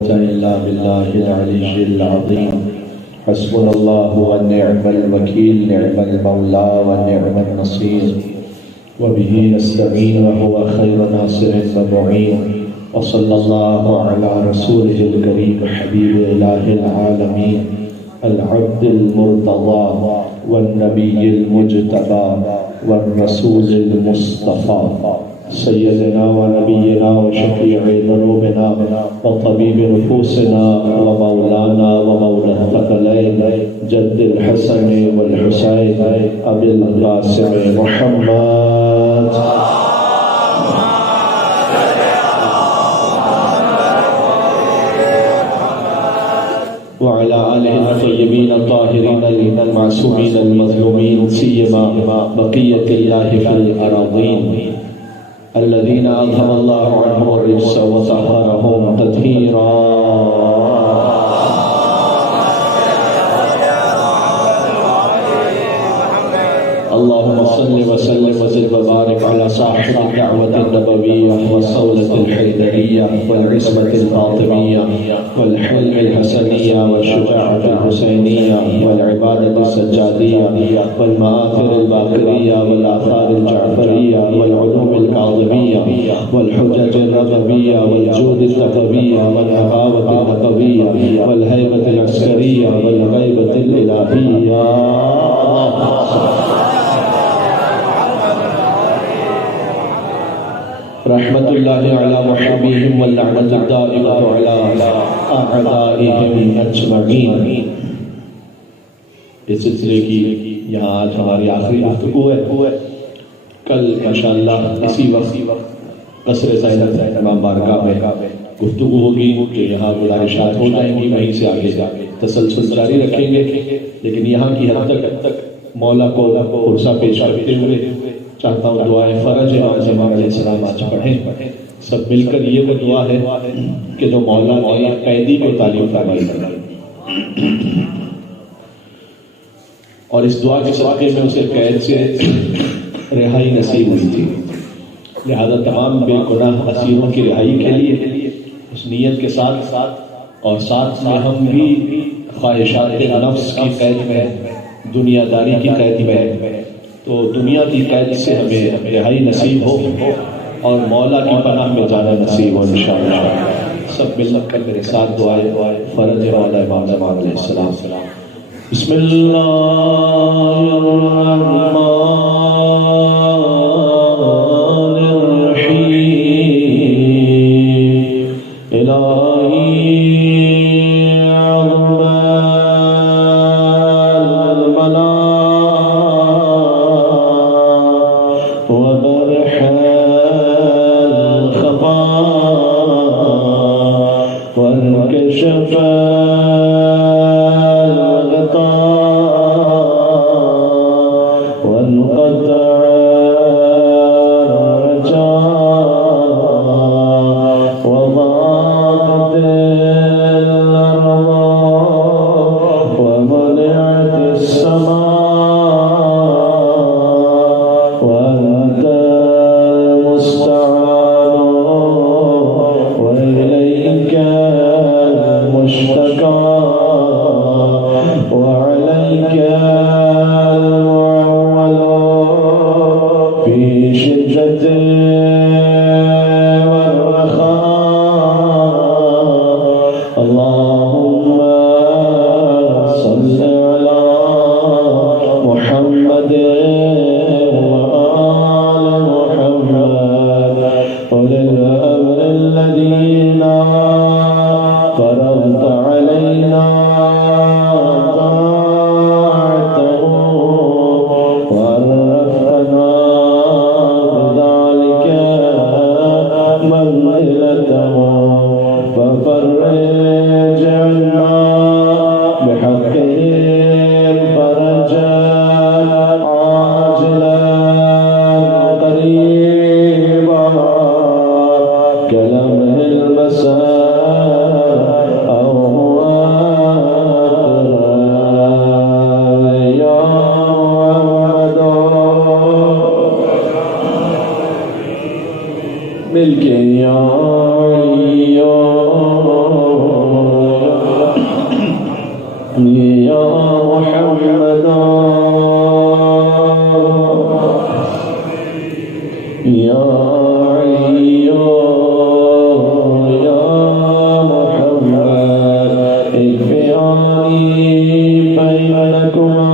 إلا بالله العلي العظيم حسبنا الله ونعم الوكيل نعم المولى ونعم النصير وبه نستعين وهو خير ناصر ومعين وصلى الله على رسوله الكريم حبيب إله العالمين العبد المرتضى والنبي المجتبى والرسول المصطفى سيدنا ونبينا وشفيع ذنوبنا وطبيب نفوسنا ومولانا ومولى الثقلين جد الحسن والحسين أبي القاسم محمد وعلى آله الطيبين الطاهرين المعصومين المظلومين سيما بقية الله في الأراضين الذين أذهب الله عنهم الرجس وطهرهم تطهيرا اللهم صل وسلم وزد وبارك على صاحب الدعوة النبوية والصولة الحيدرية والعصمة الفاطمية والحلم الحسنية والشجاعة الحسينية والعبادة السجادية والمآثر الباقرية والآثار الجعفرية والعلوم الكاظمية والحجج الرغبية والجود الثقبية والنقاوة النقبية والهيبة العسكرية والغيبة الإلهية رحمت اللہ علی محبیہم واللعنت الدائمۃ علی اعدائہم اجمعین۔ اس سلسلے کی یہاں آج ہماری آخری گفتگو ہے۔ کل انشاءاللہ اسی وقت قصر زینب امام بارگاہ میں گفتگو ہوگی کہ یہاں گزارشات ہو جائیں گی، وہیں سے آگے تسلسل جاری رکھیں گے، لیکن یہاں کی حد تک مولا کو عرصہ پیش کرتے ہوئے چاہتا ہوں دعائے فرج امام علیہ السلام آج پڑھیں۔ سب مل کر یہ وہ دعا ہے کہ جو مولا نے قیدی کو تعلیم فرمائی اور اس دعا کے صدقے میں اسے قید سے رہائی نصیب ہوئی تھی، لہذا تمام بے گناہ اسیروں کی رہائی کے لیے اس نیت کے ساتھ اور ساتھ میں ہم بھی خواہشات نفس کی قید میں، دنیا داری کی قید میں، تو دنیا کی قید سے ہمیں رہائی نصیب ہو اور مولا کی پناہ میں جانا نصیب ہو انشاءاللہ۔ سب مل کر میرے ساتھ دعائے فرج والا امام علیہ السلام۔ بسم اللہ الرحمن الرحیم الہی مل کے یا محمدا یا علی یا محمد اکفیانی بینکما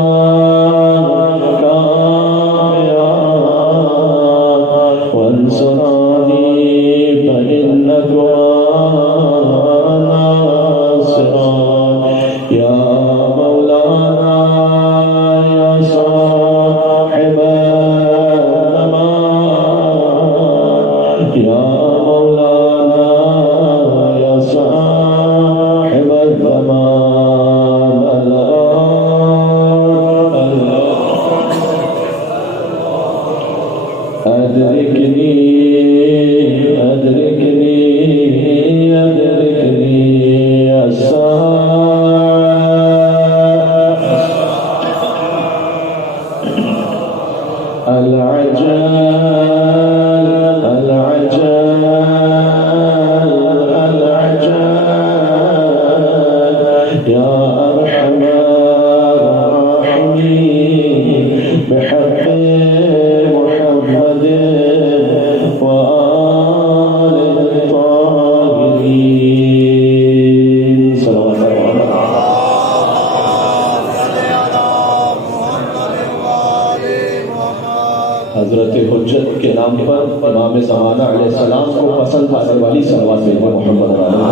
حضرت حجت کے نام پر امام زمانہ علیہ السلام کو پسند آنے والی صلوات میں محمد علیہ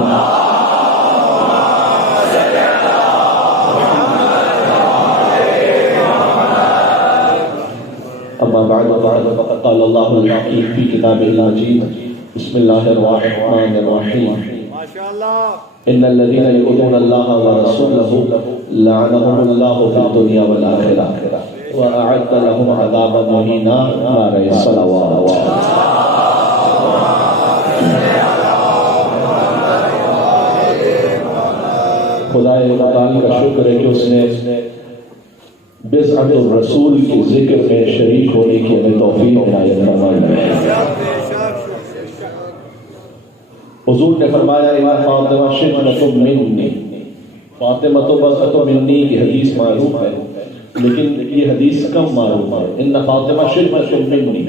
اما بعد فقد قال الله الحكيم في كتابه المجيد بسم الله الرحمن الرحيم ان الذين يؤذون الله ورسوله لعنهم الله في الدنيا والآخرة وأعد لهم عذابا مهينا نار الصلوات. خدائے متعال کا شکر ہے کہ اس نے بضعت الرسول کے ذکر میں شریک ہونے کی ہمیں توفیق عنایت فرمائی. حضور نے فرمایا اِنَّ فاطمہ شِبْنَةٌ مِّنِّی، فاطمہ تو بضعۃ منی کی حدیث معروف ہے، لیکن یہ حدیث کم معروف ہے. ان فاطمہ شبۃ منی،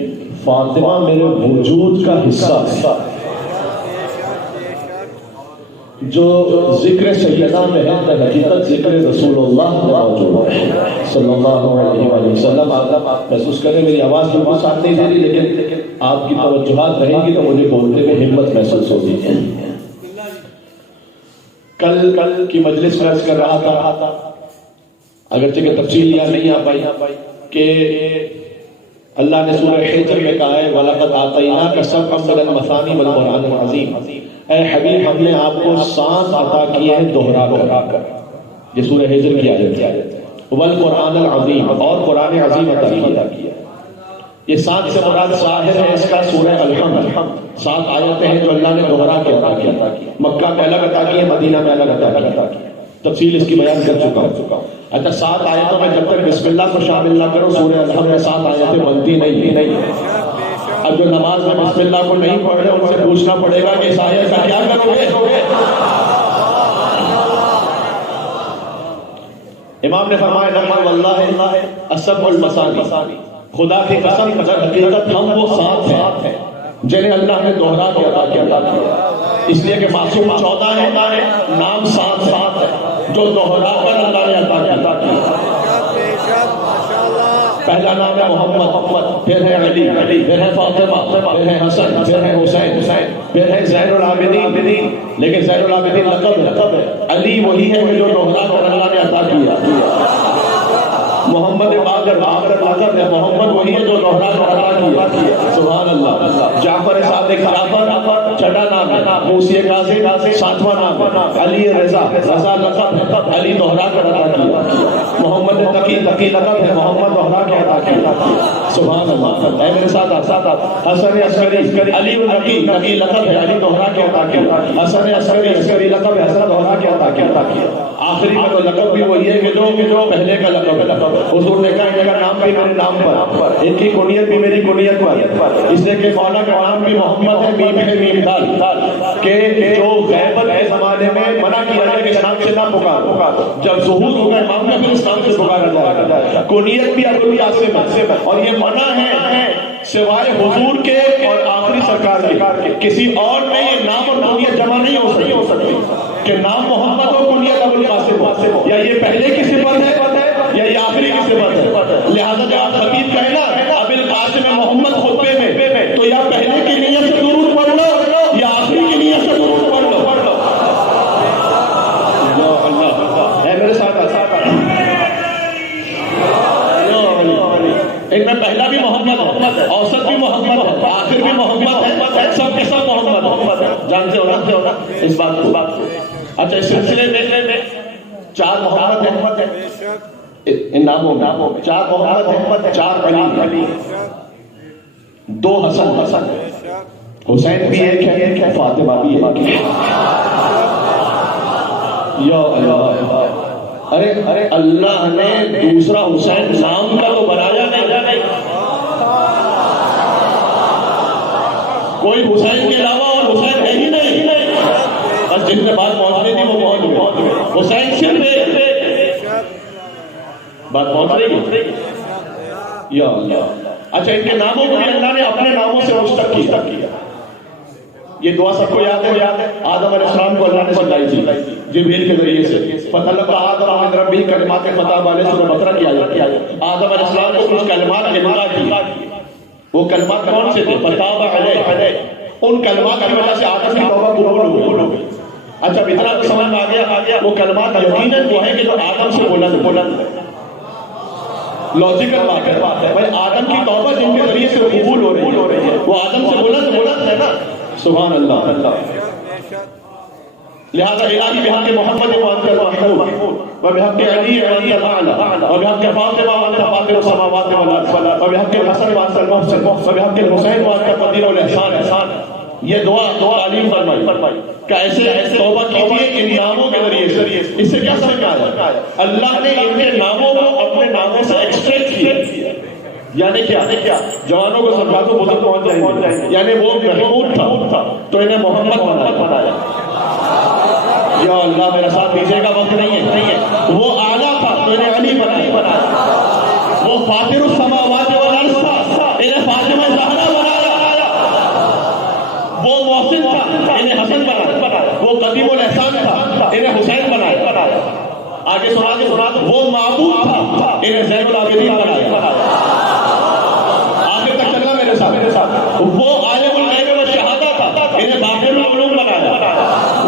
فاطمہ میرے وجود کا حصہ ہے. جو ذکر سیدہ میں ہے تو حقیقت ذکر رسول اللہ موجود ہے صلی اللہ علیہ وسلم. آپ محسوس کریں میری آواز بالکل ساتھ نہیں دے رہی، لیکن آپ کی توجہات رہیں گی تو مجھے بولنے میں ہمت محسوس ہوتی ہے. کل کی مجلس میں عرض کر رہا تھا، اگرچہ کہ تفصیل یہاں نہیں آ پائی، کہ اللہ نے سورہ حجر میں کہا ہے وَلَقَدْ آتَيْنَاكَ سَبْعًا مِنَ الْمَثَانِي وَالْقُرْآنِ الْعَظِيمِ. اے حبیب ہم نے آپ کو 7 عطا کیے ہیں دوہرا کر. یہ سورہ حجر کی آیت ہے. وَالْقُرْآنَ الْعَظِيمِ، اور قرآن عظیم عطا کیا. یہ 7 سے مراد ظاہر ہے اس کا سورہ الحمد. 7 آیتیں ہیں جو اللہ نے دوہرا کے عطا کیا. مکہ میں الگ عطا کی ہے، مدینہ میں الگ عطا کی. تفصیل اس کی بیان کر چکا ہوں. اچھا 7 آیتوں میں جب تک بسم اللہ کو شامل نہ کرو سورہ الحمد میں 7 آیتیں بنتی نہیں. اب جو نماز میں بسم اللہ کو نہیں پڑھ رہے ان سے پوچھنا پڑے گا کہ اس آیت کا کیا کرو گے. امام نے فرمایا نعم واللہ السبع المثانی، خدا کی قسم اگر حقیقت ہم وہ 7 ہیں جنہیں اللہ نے دوہرا کے عطا کیا. اس لیے کہ معصوم 14 ہے، نام 7 ہے جو دوہرا کر اللہ نے عطا کیا. پہلا نام ہے محمد، پھر ہے علی، پھر ہے فاطمہ، پھر ہے حسن، پھر ہے حسین، پھر ہے زین العابدین. لیکن زین العابدین لقب ہے. علی وہی ہے جو دوہرا کر اللہ نے عطا کیا. محمد باقر لقب ہے. محمد وہی ہے جو دوہرا کر عطا کیا. سبحان اللہ. جعفر صادق، جعفر چھٹا نام ہے. موسی کاظم 7واں نام ہے. علی رضا لقب ہے، علی دوہرا کر عطا کیا. محمد تقی لقب ہے، محمد دوہرا کے عطا کیا. سبحان اللہ. اے میرے ساتھ حسن عسکری، علی النقی لقب ہے، علی دوہرا کے عطا کیا. حسن عسکری لقب ہے، حسن دوہرا کے عطا عطا کیا. آخری کا تو لقب بھی وہی ہے کہ جو پہلے کا لقب ہے. حضور نے کہا ان کا نام بھی میرے نام پر, ان کی کنیت بھی میری کنیت پر, اس لیے کہ مولا کا نام بھی محمد ہے, میم ہے میم دال, کہ جو غیبت کے زمانے میں منع کیا جائے کہ اس نام سے نہ پکارو, جب ظہور ہوگا امام کا پھر اس نام سے پکارا جائے گا. کنیت بھی ابو القاسم ہے, اور یہ منع ہے سوائے حضور کے اور آخری سرکار کے, کسی اور میں یہ نام اور کنیت جمع نہیں ہو سکتی کہ نام محمد ہو کنیت ابو القاسم ہو, یا یہ پہلے کی صفت ہے یا یہ آخری کی صفت ہے. لہذا جب آپ خطیب کہنا ابو القاسم محمد خطبے میں, تو یا پہلے کی نیت سے درود پڑھ لو یا آخری کی نیت سے درود پڑھ لو. اللہ میرے ساتھ ان میں پہلا بھی محمد ہے, اوسط بھی محمد ہے, آخر بھی محمد ہے, سب کے سب محمد ہے. جانتے ہو نا اس بات کو. اچھا اس سلسلے میں 4 محمد ہیں ان ناموں میں, 4 محمد ہیں, 4 علی, 2 حسن, حسین بھی ایک ہے, فاطمہ بھی ایک ہے. یا اللہ, ارے اللہ نے دوسرا حسین نام کا تو بنایا نہیں, کوئی حسین کے علاوہ اور حسین ہے ہی نہیں, بس جن سے بات پہنچنی تھی وہ پہنچ گئے. حسین صرف ایک, بات پہنچ رہی ہے. یا اللہ. اچھا ان کے ناموں کو بھی اللہ نے اپنے ناموں سے مشتق کیا. یہ دعا سب کو یاد ہے. آدم علیہ السلام کو اللہ نے سکھائی تھی جبریل کے ذریعے سے. فطلب آدم من ربہ کلمات فتاب علیہ سورہ بقرہ کی آیت. آدم علیہ السلام کو کچھ کلمات عطا کی. وہ کلمات کون سے تھے؟ فتاب علیہ. ان کلمات کی وجہ سے آدم کی توبہ قبول ہو گئی. اچھا اتنا تو سمجھ میں آ گیا وہ کلمات یقیناً وہ ہے کہ جو آدم سے بلند ہے. لوجیکل بات ہے بھائی, آدم کی توبہ جن کے ذریعے سے قبول ہو رہی ہے وہ آدم سے بلند ہے نا. سبحان اللہ. لہذا الہی بحق محمد وانت المحمود وبحق علی وانت الاعلی وبحق فاطمہ وانت فاطر السماوات والارض وبحق الحسن وانت المحسن وبحق الحسین وانت قدیر الاحسان. یہ دعا تعلیم فرمائی کہ ایسے توبہ کیجیے ان ناموں کے ذریعے. اس سے کیا سمجھ میں آیا؟ اللہ نے ان کے ناموں کو اپنے ناموں سے ایکسٹریکٹ کیا. یعنی کیا جوانوں کو سمجھا تو بزرگ پہنچ جائیں گے. یعنی وہ محمود تھا تو انہیں محمد بنایا. یا اللہ میرا ساتھ پیچھے کا وقت نہیں ہے. وہ اعلیٰ تھا تو انہیں علی بنایا. وہ فاطر السماوات والارض تھا, انہیں فاطمہ زہرا بنایا. وہ محسن تھا, انہیں حسن بنایا. وہ قدیم الاحسان تھا, انہیں حسین بنایا. آگے سنا دو. وہ معبود تھا, انہیں زین العابدین بنایا. آگے تک چلنا میرے ساتھ. وہ عالم الغیب والشہادہ تھا, انہیں باقر العلوم بنایا.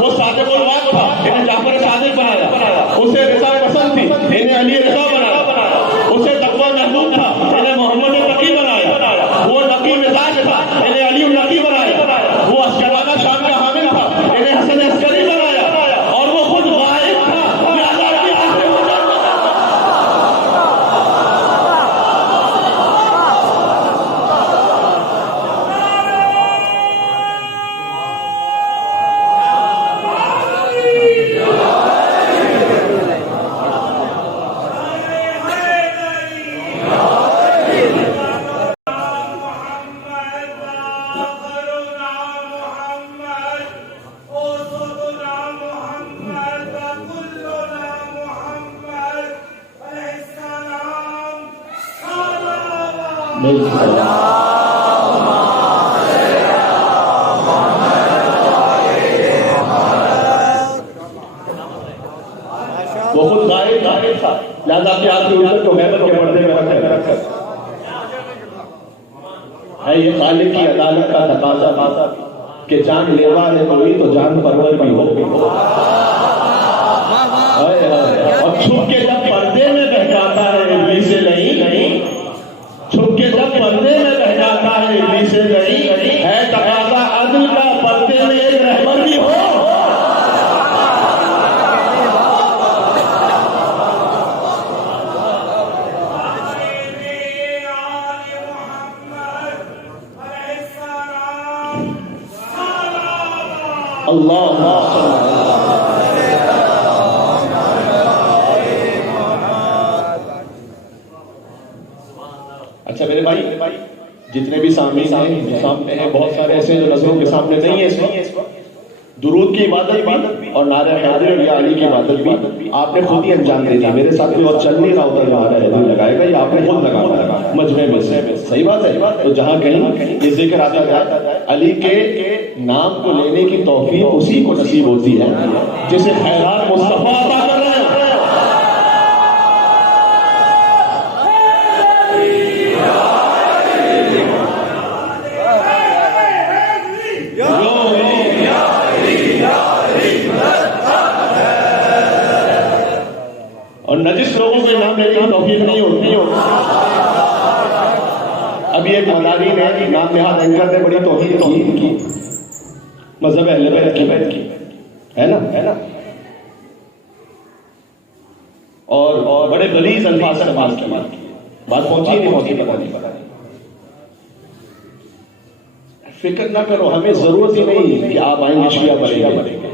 وہ صادق الوعد تھا, انہیں جعفر صادق بنایا. اسے رضا پسند تھی, انہیں علی رضا بنایا. اسے تقوی محمود تھا, انہیں محمد تقی بنایا. وہ نقی مزاج تھا, انہیں علی النقی بنایا. وہ عسکرانہ شان کا حامل تھا, انہیں حسن عسکری بنایا. اور وہ خود غائب تھا, وہ خود غائب تھا. لہذا آپ کی عزت کو غیبت کے پردے میں رکھ ہے. یہ خالق کی عدالت کا تقاضا کہ جان لیوا ہے کوئی تو جان پرور بھی ہو. اور چھپ کے جب پردے میں بہ جاتا ہے ابلیس سے نہیں, چھپ کے جب پردے میں بہ جاتا ہے ابلیس سے نہیں, ہے تقاضا عدل کا پردے میں ایک رہبر بھی ہو. اللہ سامنے ہیں، بہت سارے ایسے جو نظروں کے سامنے نہیں ہے اس وقت، درود کی عبادت بھی اور نعرہ حیدر یا علی کی عبادت بھی آپ نے خود ہی انجام دینی ہے۔ میرے ساتھ کوئی اور چل نہیں رہا ہوتا جو نعرہ حیدر لگائے گا، یہ آپ نے خود لگانا ہے مجمع میں سے۔ صحیح بات ہے؟ تو جہاں کہیں یہ ذکر آتا جائے، علی کے نام کو لینے کی توفیق اسی کو نصیب ہوتی ہے جسے خیرات مصطفیٰ عطا کر رہے ہیں۔ اور نجس لوگوں کو نام لینے کی توفیق نہیں ہوتی۔ ابھی ایک مداری نے نام نہاد اینکر نے بڑی توہین کی مذہب اہل بیت کی، ہے نا، اور بڑے غلیظ الفاظ سے بات کی، بات پہنچی نہیں پتا۔ فکر نہ کرو، ہمیں ضرورت ہی نہیں کہ آپ آئیں گے شیعہ بنیں گے۔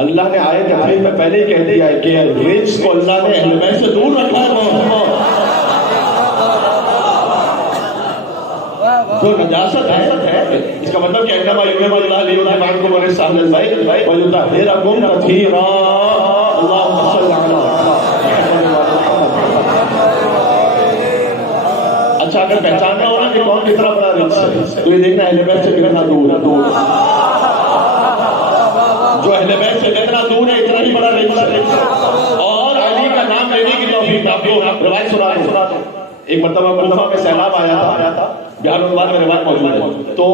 اللہ نے آیت حدیث میں پہلے ہی کہہ دیا ہے کہ رزق کو اللہ نے اہل بیت سے دور رکھا ہے۔ جو نجاست ہے اس کا مطلب کہ انما یرحم اللہ لیذهبعنکم الرجس اہل البیت ویطہرکم تطہیرا۔ اللهم صل علی۔ اچھا، اگر پہچاننا ہونا کہ کون کتنا بڑا رزق ہے تو یہ دیکھنا اہل بیت سے کتنا دور، جو اہل بیت سے جتنا دور ہے اتنا ہی بڑا رزق۔ اور علی کا نام لینے کی توفیق آپ کو روایت سنا دوں۔ ایک مرتبہ کوفہ میں سیلاب آیا تھا، بیان البار میں روایت موجود ہے، تو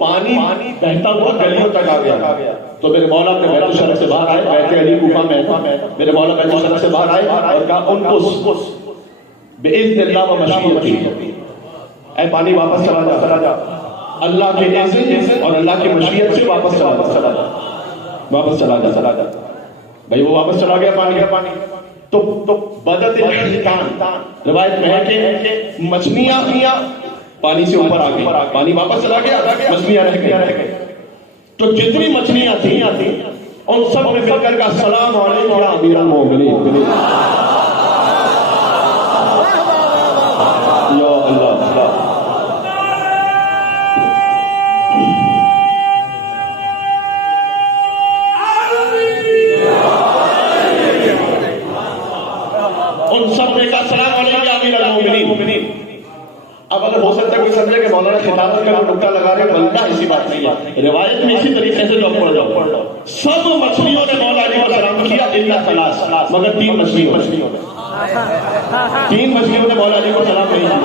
پانی بہتا ہوا گلیوں تک آ گیا۔ تو میرے مولا اپنے بیت الشرف سے باہر آئے، بیت علی کوفہ میں تھا، میرے مولا بیت الشرف سے باہر آئے اور کہا انقص باذن اللہ و مشیئتی، اے پانی واپس چلا جا، اللہ کے اذن اور اللہ کی مشیت سے واپس چلا جا۔ بھائی وہ واپس چلا گیا پانی، تو بدت الحیتان، روایت میں ہے کہ مچھلیاں پانی سے اوپر آ گئی، پانی واپس چلا گیا، مچھلیاں رہ گئی۔ تو جتنی مچھلیاں تھیں ان سب نے مل کر کہا السلام علیکم یا امیر المومنین۔ یا اللہ، ان سب نے کہا السلام علیکم یا امیر المومنین۔ اب اگر ہو سکتا ہے کوئی سمجھے کہ مولانا خطابت کا نکتہ لگا رہے ہیں، بلکہ ایسی بات نہیں ہے، روایت میں اسی طریقے سے جو پڑھ جاؤ، سب مچھلیوں نے مولا علی کو سلام کیا الا ثلاث، مگر تین مچھلیوں نے مولا علی کو سلام نہیں کیا۔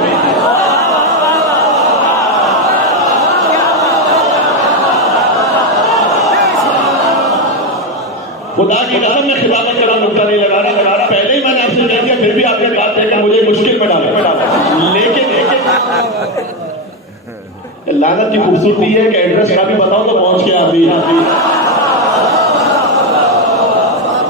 خدا کی قسم میں خطابت کا نکتہ نہیں لگا رہا، پہلے ہی میں نے آپ سے کہہ دیا، پھر بھی آپ نے بات ہے کہ مجھے مشکل میں ڈالا، لیکن لعنت کی خوبصورتی ہے کہ ایڈریس نہ بھی بتاؤ تو پہنچ کے آتی ہے۔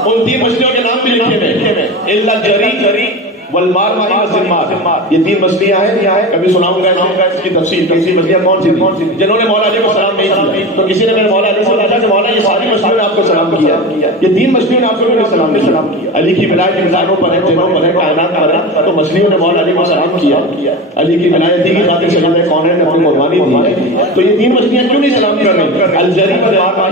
ان تین مچھلیوں کے نام بھی لکھے ہیں، الا جری والمار والزمار، یہ تین مچھلیاں ہیں، کبھی سناؤں گا اس کی تفصیل، کیسی مچھلیاں کون سی تھی جنہوں نے مولا علی کو سلام نہیں کیا۔ تو کسی نے میرے مولا علی سے پوچھا کہ مولا یہ ساری مچھلیوں نے آپ کو سلام کیا، یہ تین مچھلیوں نے آپ کو کیوں سلام کیا؟ علی کی ولایت انسانوں پر ہے، جنوں پر ہے، کائنات پر ہے، تو مچھلیوں نے مولا علی کو سلام کیا۔ علی کی ولایت کی خاطر سیدنا کونین نے اپنی قربانی دی، تو یہ تین مچھلیاں کیوں نہیں سلام کر رہی؟ الجری والمار،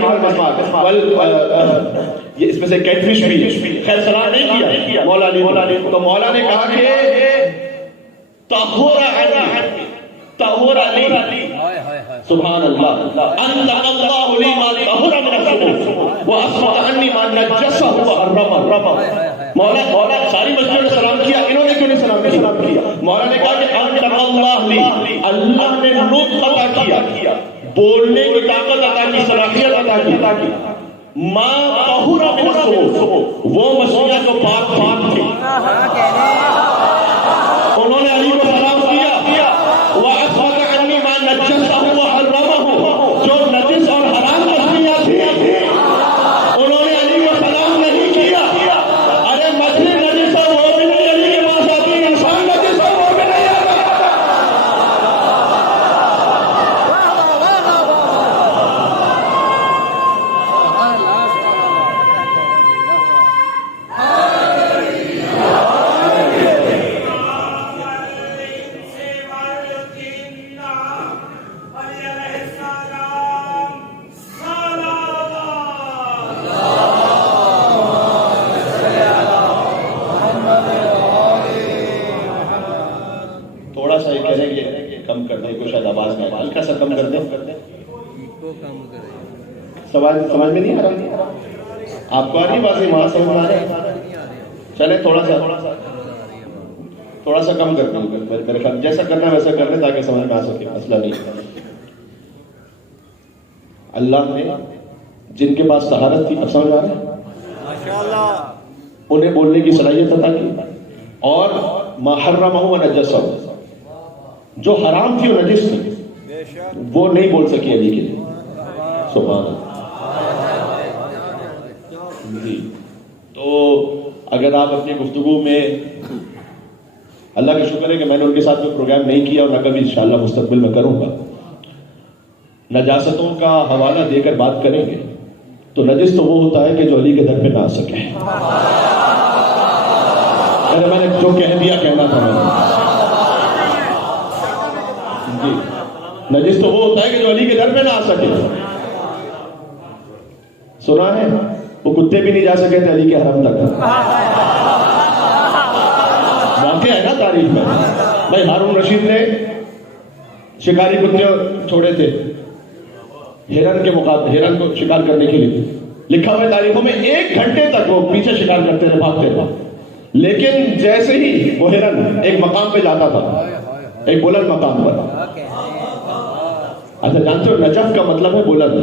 یہ اس میں سے کیٹ فش بھی خیر سلام نہیں کیا مولا علی۔ تو مولا نے کہا کہ طہور علی، سبحان اللہ، انت اللہ لی ما طہر من الذنوب واصبح عنی ما نجسہ وحرمہ۔ مولا ساری مچھلیوں نے سلام کیا، انہوں نے کیوں نہیں سلام کیا؟ مولا نے کہا کہ انت اللہ لی، اللہ نے نطق عطا کیا، بولنے کی طاقت عطا کی، صلاحیت عطا کی، ما طہر من الذنوب، وہ مچھلیاں جو پاک تھی، انہوں نے علی کو سلام کیا۔ وَأَصْبَحَ عَنِّي مَا نَجَّسَهُ وَحَرَّمَهُ، جو نجس اور حرام مچھلیاں تھیں انہوں نے علی کو سلام نہیں کیا۔ ارے مچھلی نجس اور وہ بھی نہیں علی کے پاس آتی، انسان نجس اور وہ بھی نہیں آتا۔ سمجھ میں نہیں آ رہا؟ آپ کو آ رہی بات وہاں سمجھ میں آ رہا ہے؟ چلے تھوڑا سا کم کرتا ہوں میرے خیال جیسا کرنا ہے ویسا کر لیں تاکہ سمجھ میں آ سکے، مسئلہ نہیں۔ اللہ نے جن کے پاس طہارت تھی، اب سمجھ میں آ رہا ہے، انہیں بولنے کی صلاحیت عطا کی، اور ما حرمہ ونجسہ، جو حرام تھی اور نجس تھی وہ نہیں بول سکی علی کے لیے۔ سبحان جی۔ تو اگر آپ اپنی گفتگو میں، اللہ کا شکر ہے کہ میں نے ان کے ساتھ کوئی پروگرام نہیں کیا اور نہ کبھی انشاءاللہ مستقبل میں کروں گا، نجاستوں کا حوالہ دے کر بات کریں گے تو نجس تو وہ ہوتا ہے کہ جو علی کے در پہ نہ آ سکے۔ میں نے جو کہہ دیا کہنا تھا میں نے جی، نجس تو وہ ہوتا ہے کہ جو علی کے در پہ نہ آ سکے۔ سنا ہے وہ کتے بھی نہیں جا سکے تھے علی کے حرم تک، واقعہ ہے نا تاریخ میں۔ بھائی ہارون رشید نے شکاری کتے چھوڑے تھے ہرن کے مقابلے، ہرن کو شکار کرنے کے لیے، لکھا ہوا ہے تاریخوں میں 1 گھنٹے تک وہ پیچھے شکار کرتے رہے، بھاگتے رہے، لیکن جیسے ہی وہ ہرن ایک مقام پہ جاتا تھا، ایک بلند مقام پر، اچھا جانتے ہو نجف کا مطلب ہے بلند،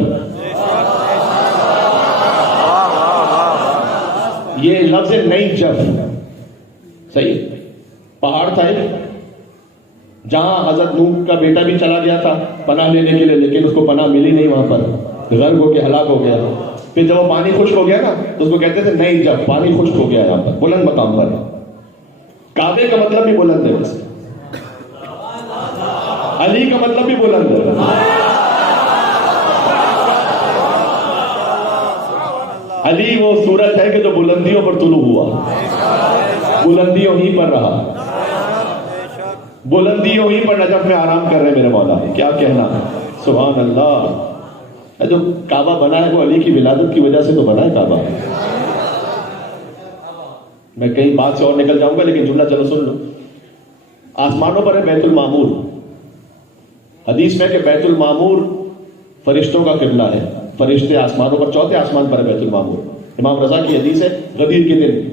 یہ لفظ نئی جف، صحیح، پہاڑ تھا جہاں حضرت نوح کا بیٹا بھی چلا گیا تھا پناہ لینے کے لیے، لیکن اس کو پناہ ملی نہیں، وہاں پر غرق ہو کے ہلاک ہو گیا۔ پھر جب وہ پانی خشک ہو گیا نا تو اس کو کہتے تھے نئی جب، پانی خشک ہو گیا یہاں پر، بلند مقام پر۔ کعبے کا مطلب بھی بلند ہے، ویسے علی کا مطلب بھی بلند ہے۔ علی وہ سورج ہے کہ جو بلندیوں پر طلوع ہوا، بلندیوں ہی پر رہا، بلندیوں ہی پر نجف میں آرام کر رہے میرے مولا، کیا کہنا ہے، سبحان اللہ۔ جو کعبہ بنا ہے وہ علی کی ولادت کی وجہ سے تو بنا ہے کعبہ۔ میں کہیں بات سے اور نکل جاؤں گا لیکن جملہ چلو سن لو۔ آسمانوں پر ہے بیت المعمور، حدیث میں کہ بیت المعمور فرشتوں کا قبلہ ہے، فرشتے آسمانوں پر، 4تھے آسمان پر ہے بیت المعمور۔ امام رضا کی حدیث ہے غدیر کے دن،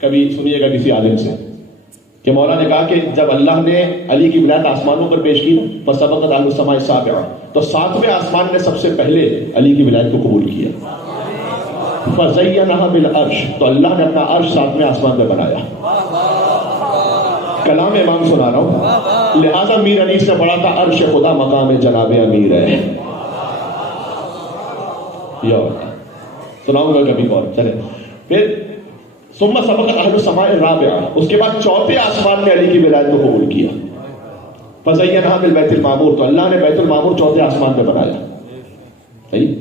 کبھی سنیے گا کسی عالم سے، کہ مولا نے کہا کہ جب اللہ نے علی کی ولایت آسمانوں پر پیش کی فسبقت اہل السماء السابعہ، تو 7ویں آسمان نے سب سے پہلے علی کی ولایت کو قبول کیا۔ فزینھا بالعرش، تو اللہ نے اپنا عرش 7ویں آسمان پہ بنایا۔ کلام امام سنا رہا ہوں، لہذا میر علی سے بڑا تھا عرش خدا مقام جناب امیر ہے۔ سناؤں گا کبھی اور، چلے پھر ثم سبقت اہل السماء الرابعہ، اس کے بعد 4تھے آسمان نے علی کی ولایت کو قبول کیا۔ فزینھا بالبیت المعمور، تو اللہ نے بیت المعمور 4تھے آسمان پہ بنایا، صحیح۔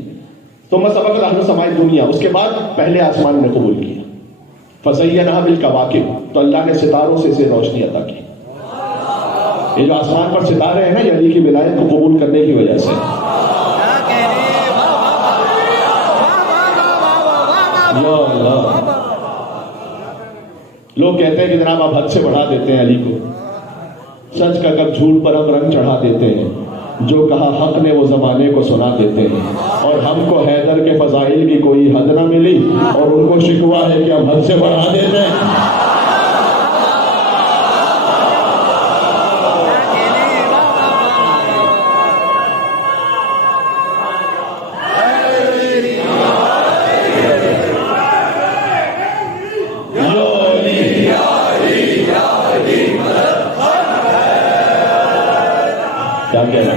ثم سبقت اہل السماء الدنیا، اس کے بعد پہلے آسمان نے قبول کیا۔ فزینھا بالکواکب، تو اللہ نے ستاروں سے اسے روشنی عطا کی۔ یہ جو آسمان پر ستارے ہیں نا، یہ علی کی ولایت کو قبول کرنے کی وجہ سے۔ یا اللہ، لوگ کہتے ہیں کہ جناب آپ حد سے بڑھا دیتے ہیں علی کو، سچ کا کب جھوٹ پر ہم رنگ چڑھا دیتے ہیں، جو کہا حق نے وہ زمانے کو سنا دیتے ہیں، اور ہم کو حیدر کے فضائل کی کوئی حد نہ ملی اور ان کو شکوہ ہے کہ ہم حد سے بڑھا دیتے ہیں۔ کیا کہنا؟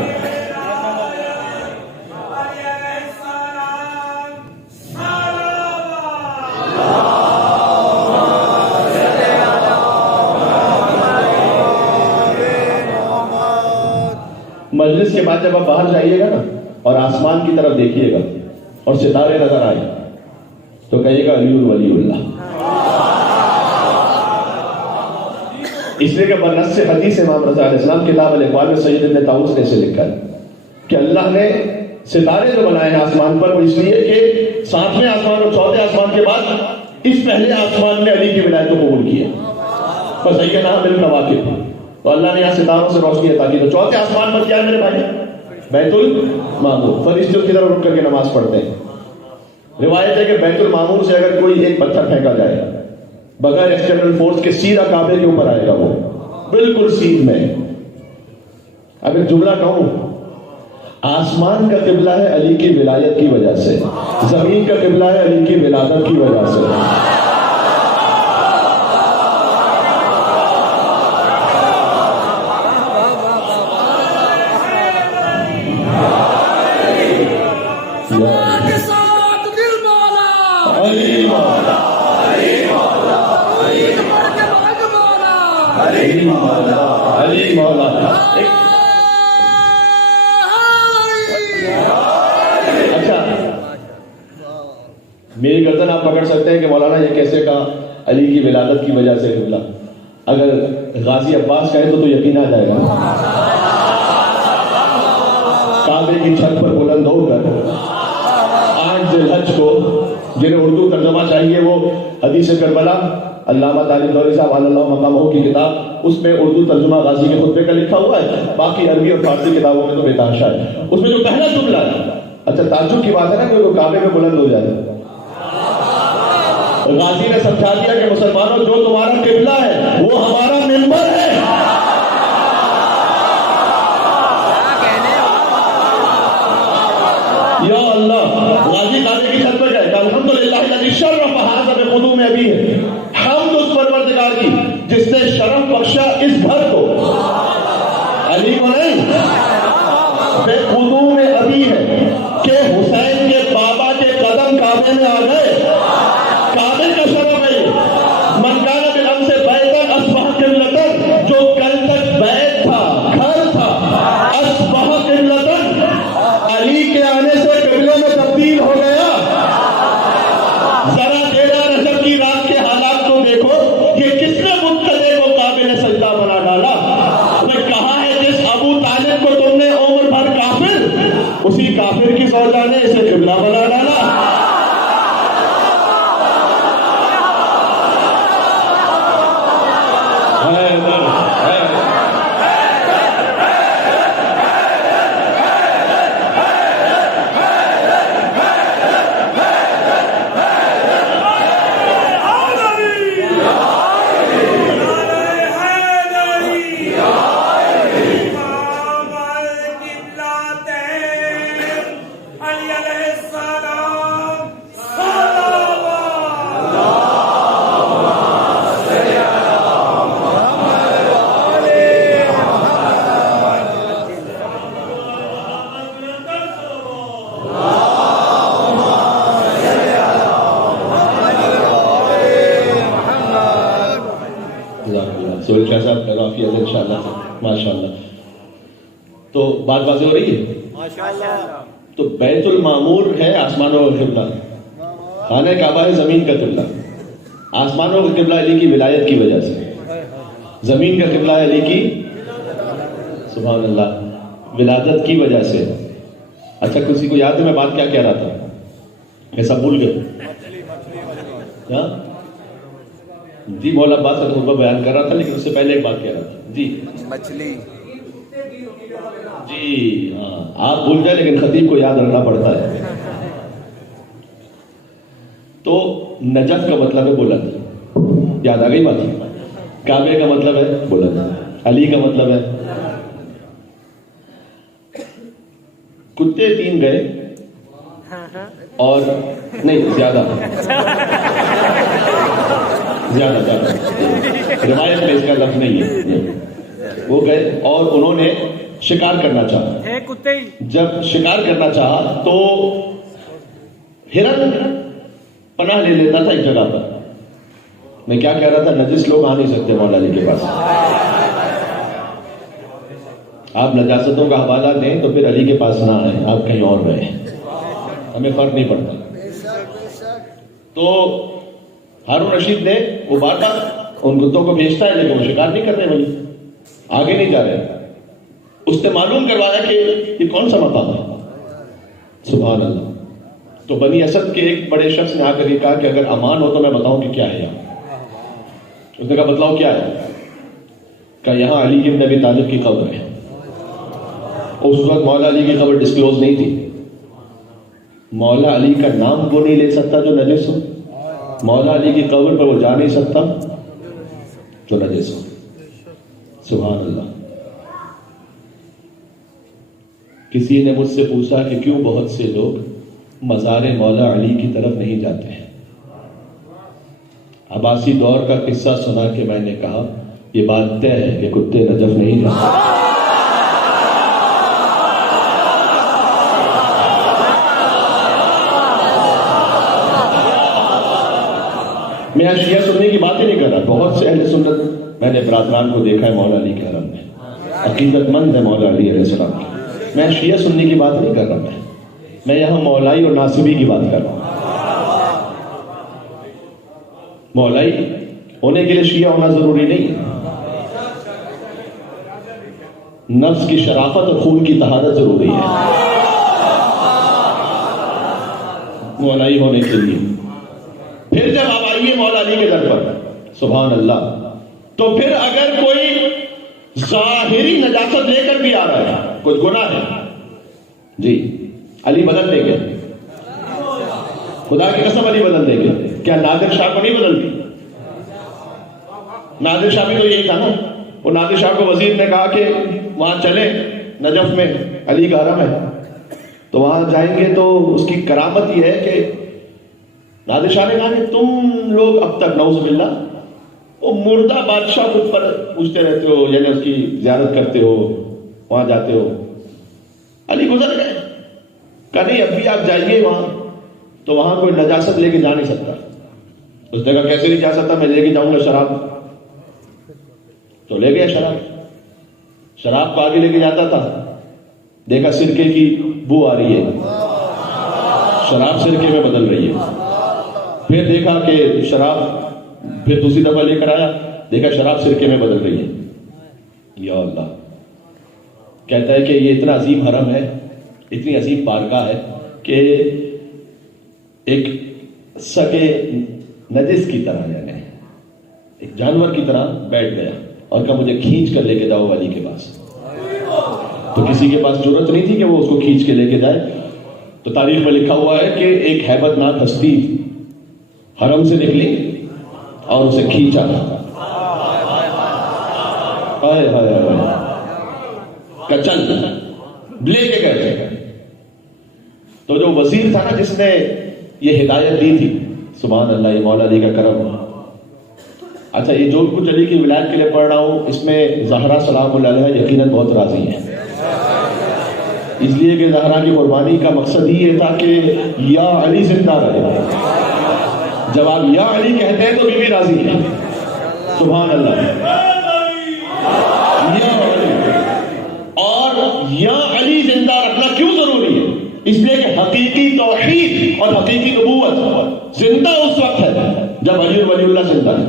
مجلس کے بعد جب آپ باہر جائیے گا نا اور آسمان کی طرف دیکھیے گا اور ستارے نظر آئے تو کہیے گا علی ولی اللہ، اس لیے کہ بنص حدیث امام رضا علیہ السلام کتاب الاقوال میں سید ابن طاؤس نے اسے لکھا ہے کہ اللہ نے ستارے جو بنائے ہیں آسمان پر وہ اس لیے کہ 7ویں آسمان اور 4تھے آسمان کے بعد اس پہلے آسمان نے علی کی ولایت کو قبول کیا۔ فزینھا بالکواکب، تو اللہ نے یہاں ستاروں سے روشنی عطا کی۔ تو 4تھے آسمان پر کیا ہے میرے بھائی؟ بیت المعمور، فرشتوں کی طرف رک کر کے نماز پڑھتے ہیں۔ روایت ہے کہ بیت المعمور سے اگر کوئی ایک پتھر پھینکا جائے بغیر ایکسٹرنل فورس کے سیدھا کعبے کے اوپر آئے گا، وہ بالکل سیدھ میں۔ اگر جملہ کہوں، آسمان کا قبلہ ہے علی کی ولایت کی وجہ سے، زمین کا قبلہ ہے علی کی ولادت کی وجہ سے۔ علی مولا اچھا، میری گردن آپ پکڑ سکتے ہیں کہ مولانا یہ کیسے کہا علی کی ولادت کی وجہ سے قبلہ؟ اگر غازی عباس کہے تو یقین آ جائے گا۔ کعبے کی چھت پر بلند ہو کر 8 ذی الحج کو، جنہیں اردو ترجمہ چاہیے وہ حدیث کربلا، علامہ طالب دوری صاحب علی اللہ مقامہ کی کتاب، اس میں اردو ترجمہ غازی کے خطبے کا لکھا ہوا ہے، باقی عربی اور فارسی کتابوں میں تو بے تحاشا ہے۔ اس میں جو پہلا جملہ ہے، اچھا تعجب کی بات ہے نا کہ وہ کعبے میں بلند ہو جائے، غازی نے سمجھا دیا کہ مسلمانوں جو تمہارا قبلہ ہے وہ ہمارا منبر ہے۔ یا اللہ، غازی کعبے کی چھت پہ گئے کہ الحمدللہ الذی شرف ھذا بقدوم ابی ہے، حمد اس پروردگار کی جس نے شرف بخشا اس گھر کو، علی کو نہیں، بے قدوم ابی ہے کہ حسین کے بابا کے قدم کعبے میں آ گئے۔ کعبے کا شرف ہے من کان بالامس بیتا اصبح قبلۃ، جو کل تک بیت تھا، گھر تھا، اصبح قبلۃ، علی کے آنے سے قبلے میں تبدیل ہو گیا۔ ذرا 13 رجب کی رات کے حالات کو دیکھو، یہ کس نے مبتدے کو قابل سجدہ بنا ڈالا؟ میں کہا ہے جس ابو طالب کو تم نے عمر بھر کافر، اسی کافر کی زوجہ نے اسے قبلہ بنا ڈالا۔ ماشاءاللہ، تو بات واضح ہو رہی ہے؟ تو بیت المعمور ہے آسمانوں کا قبلہ، خانہ کعبہ ہے زمین کا قبلہ۔ آسمانوں کا قبلہ علی کی ولایت کی وجہ سے، زمین کا قبلہ ہے علی کی سبحان اللہ ولادت کی وجہ سے۔ اچھا، کسی کو یاد ہے میں بات کیا کہہ رہا تھا؟ یہ سب بھول گئے؟ جی مولا عباس کا خطبہ بیان کر رہا تھا، لیکن اس سے پہلے ایک بات کہہ رہا تھا۔ جی مچھلی، جی ہاں، آپ بھول جائیں لیکن خطیب کو یاد رکھنا پڑتا ہے۔ تو نجف کا مطلب ہے بلند، یاد آ گئی بات؟ کعبے کا مطلب ہے بلند، علی کا مطلب ہے۔ کتے 3 گئے اور نہیں زیادہ روایت میں اس کا لفظ نہیں ہے، وہ گئے اور انہوں نے شکار کرنا چاہا۔ جب شکار کرنا چاہا تو ہرن پناہ لے لیتا تھا ایک جگہ پر۔ میں کیا کہہ رہا تھا؟ نجس لوگ آ نہیں سکتے مولا علی کے پاس۔ آپ نجاستوں کا حوالہ دیں تو پھر علی کے پاس نہ آئیں، آپ کہیں اور رہیں، ہمیں فرق نہیں پڑتا۔ تو ہارون رشید نے وہ بار بار ان کتوں کو بھیجتا ہے لیکن وہ شکار نہیں کر رہے، وہی آگے نہیں جا رہے۔ اس نے معلوم کروایا کہ یہ کون سا مقام ہے، سبحان اللہ۔ تو بنی اسد کے ایک بڑے شخص نے آ کر یہ کہا کہ اگر امان ہو تو میں بتاؤں کہ کیا ہے یہاں۔ اس نے کہا بتلاؤ کیا ہے؟ کہ یہاں علی بن ابی طالب کی قبر ہے۔ اس وقت مولا علی کی قبر ڈسکلوز نہیں تھی. مولا علی کا نام وہ نہیں لے سکتا جو نجس ہو. مولا علی کی قبر پر وہ جا نہیں سکتا جو نجس ہو. سبحان اللہ. کسی نے مجھ سے پوچھا کہ کیوں بہت سے لوگ مزار مولا علی کی طرف نہیں جاتے ہیں. عباسی دور کا قصہ سنا کہ میں نے کہا یہ بات طے ہے کہ کتے نجف نہیں جاتے. میں شیعہ سننے کی بات ہی نہیں کر رہا. بہت سے اہل سنت میں نے برادران کو دیکھا ہے مولا علی کے حرم میں, عقیدت مند ہے مولا علی علیہ السلام کی. میں شیعہ سننے کی بات نہیں کر رہا. میں یہاں مولائی اور ناصبی کی بات کر رہا ہوں. مولائی ہونے کے لیے شیعہ ہونا ضروری نہیں ہے. نفس کی شرافت اور خون کی طہارت ضروری ہے مولائی ہونے کے لیے. پھر جب آپ آئیے مولا علی کے در پر, سبحان اللہ, تو پھر اگر کوئی ظاہری نجاست لے کر بھی آ رہا ہے, کچھ گناہ ہے, جی علی بدل دیں گے, خدا کی قسم علی بدل دیں گے. کیا نادر شاہ کو نہیں بدلتی؟ نادر شاہ بھی تو یہی تھا نا. وہ نادر شاہ کو وزیر نے کہا کہ وہاں چلیں, نجف میں علی کا حرم ہے, تو وہاں جائیں گے تو اس کی کرامت یہ ہے کہ نادر شاہ نے کہا کہ تم لوگ اب تک نعوذ باللہ وہ مردہ بادشاہ کو پر پوچھتے رہتے ہو, یعنی اس کی زیارت کرتے ہو, وہاں جاتے ہو. علی گزر گئے. کہا نہیں اب بھی آپ جائیے وہاں, تو وہاں کوئی نجاست لے کے جا نہیں سکتا. اس نے کہا کیسے نہیں جا سکتا, میں لے کے جاؤں گا شراب. تو لے گیا شراب. شراب کو آگے لے کے جاتا تھا, دیکھا سرکے کی بو آ رہی ہے, شراب سرکے میں بدل رہی ہے. پھر دیکھا کہ شراب, پھر دوسری دفعہ لے کر آیا, دیکھا شراب سرکے میں بدل رہی ہے. یا اللہ. کہتا ہے کہ یہ اتنا عظیم حرم ہے, اتنی عظیم بارگاہ ہے کہ ایک سگے نجس کی طرح, یعنی ایک جانور کی طرح بیٹھ گیا اور کہا مجھے کھینچ کر لے کے جاؤ علی کے پاس. تو کسی کے پاس ضرورت نہیں تھی کہ وہ اس کو کھینچ کے لے کے جائے. تو تاریخ میں لکھا ہوا ہے کہ ایک ہیبت ناک ہستی حرم سے نکلی اور اسے کھینچا. ہائے ہائے ہائے, کچل لے کے گئے. تو جو وزیر تھا نا جس نے یہ ہدایت دی تھی, سبحان اللہ, یہ مولا علی کا کرم. اچھا, یہ جو کچھ علی کی ولایت کے لیے پڑھ رہا ہوں, اس میں زہرا سلام اللہ علیہ یقیناً بہت راضی ہیں. اس لیے کہ زہرا کی قربانی کا مقصد ہی یہ تھا کہ یا علی زندہ رہے. جب آپ یا علی کہتے ہیں تو بھی راضی ہے. سبحان اللہ. یا علی, اور یا علی زندہ رکھنا کیوں ضروری ہے؟ اس لیے کہ حقیقی توحید اور حقیقی نبوت زندہ اس وقت ہے جب علی ولی اللہ زندہ ہے.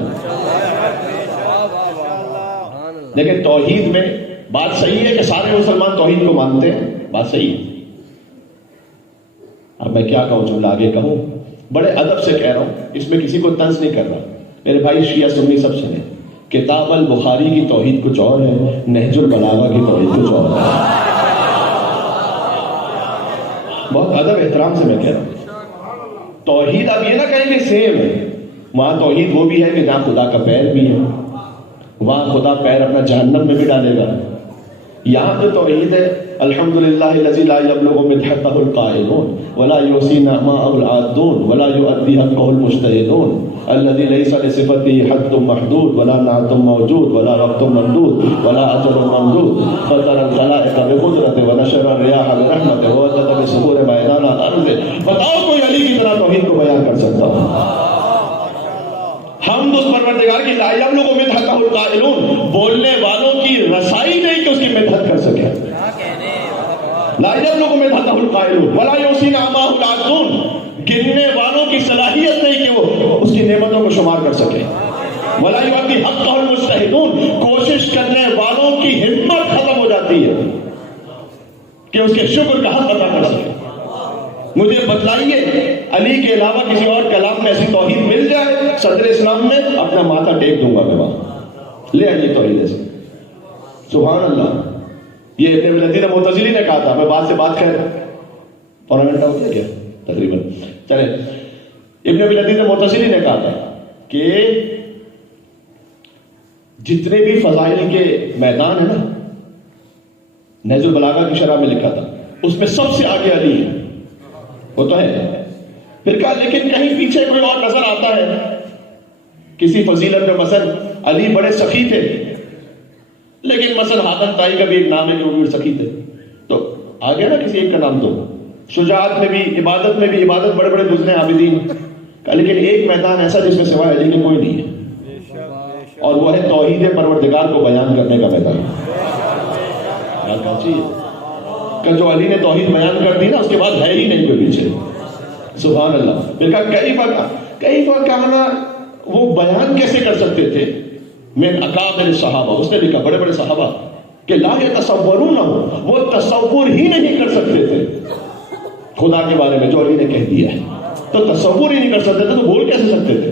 لیکن توحید میں بات صحیح ہے کہ سارے مسلمان توحید کو مانتے ہیں, بات صحیح ہے. اب میں کیا کہوں, جملہ آگے کہوں, بڑے ادب سے کہہ رہا ہوں, اس میں کسی کو طنز نہیں کر رہا. میرے بھائی شیعہ سنی سب سنے, کتاب البخاری کی توحید کچھ اور ہے, نہج البلاغہ کی توحید کچھ اور ہے. بہت ادب احترام سے میں کہہ رہا ہوں. توحید آپ یہ نہ کہیں کہ سیم ہے. وہاں توحید وہ بھی ہے کہ جہاں خدا کا پیر بھی ہے, وہاں خدا پیر اپنا جہنم میں بھی ڈالے گا. یہاں تو توحید ہے الحمدللہ الذی لا یبلغ مدحتہ القائلون ولا یحصی نعماءہ العادون ولا یؤدی حقہ المجتہدون الذی لیس لصفته حد محدود ولا نعت موجود ولا وقت ممدود ولا اجر ممدود فطر الخلائق بقدرتہ ونشر الریاح برحمتہ ووجد بسحور میدان الارض. بتاؤ کوئی علی کی طرح توحید کو بیان کر سکتا ہو؟ ہم اس پروردگار کی لا یبلغ مدحتہ القائلون, بولنے والوں کی رسائی نہیں کہ اس کی مدحت کر سکے. لا یبلغ مدحتہ القائلون ولا یحصی نعماءہ العادون, گننے والوں کی صلاحیت نہیں کہ وہ اس کی نعمتوں کو شمار کر سکے. ولا یؤدی حقہ المجتہدون, کوشش کرنے والوں کی ہمت ختم ہو جاتی ہے کہ اس کے شکر کا حق ادا کر سکے. مجھے بتلائیے علی کے علاوہ کسی اور کلام میں ایسی توحید مل جائے صدر اسلام میں, اپنا ماتھا ٹیک دوں گا میں وہاں. لے آئیے توحید سے. سبحان اللہ. یہ ابن ابی لذیذ معتزلی نے کہا تھا. میں بات سے بات خیر پورا گھنٹہ ہو گیا کیا تقریباً. چلے ابن ابی لذیذ معتزلی نے کہا تھا کہ جتنے بھی فضائل کے میدان ہیں نا، نہج البلاغہ کی شرح میں لکھا تھا، اس میں سب سے آگے علی ہے. وہ تو ہے. پھر کہا لیکن کہیں پیچھے کوئی اور نظر آتا ہے کسی فضیلت میں. مثلا علی بڑے سخی تھے، لیکن مثلا حاتم طائی کا بھی ایک نام ہے کہ وہ بھی سخی تھے. تو آگے نا کسی ایک کا نام. تو شجاعت میں بھی، عبادت میں بھی، عبادت بڑے بڑے گزرے عابدین. لیکن ایک میدان ایسا جس میں سوائے علی کے کوئی نہیں ہے، اور وہ ہے توحید پروردگار کو بیان کرنے کا میدان. کہ جو علی نے توحید بیان کر دی نا، اس کے بعد ہے ہی نہیں کوئی پیچھے. سبحان اللہ. پھر کہا کئی بار کہنا وہ بیان کیسے کر سکتے تھے؟ من اکابر صحابہ، اس نے لکھا بڑے بڑے صحابہ کہ لا یتصورون، وہ تصور ہی نہیں کر سکتے تھے خدا کے بارے میں جو علی نے کہہ دیا ہے. تو تصور ہی نہیں کر سکتے تھے تو بول کیسے سکتے تھے؟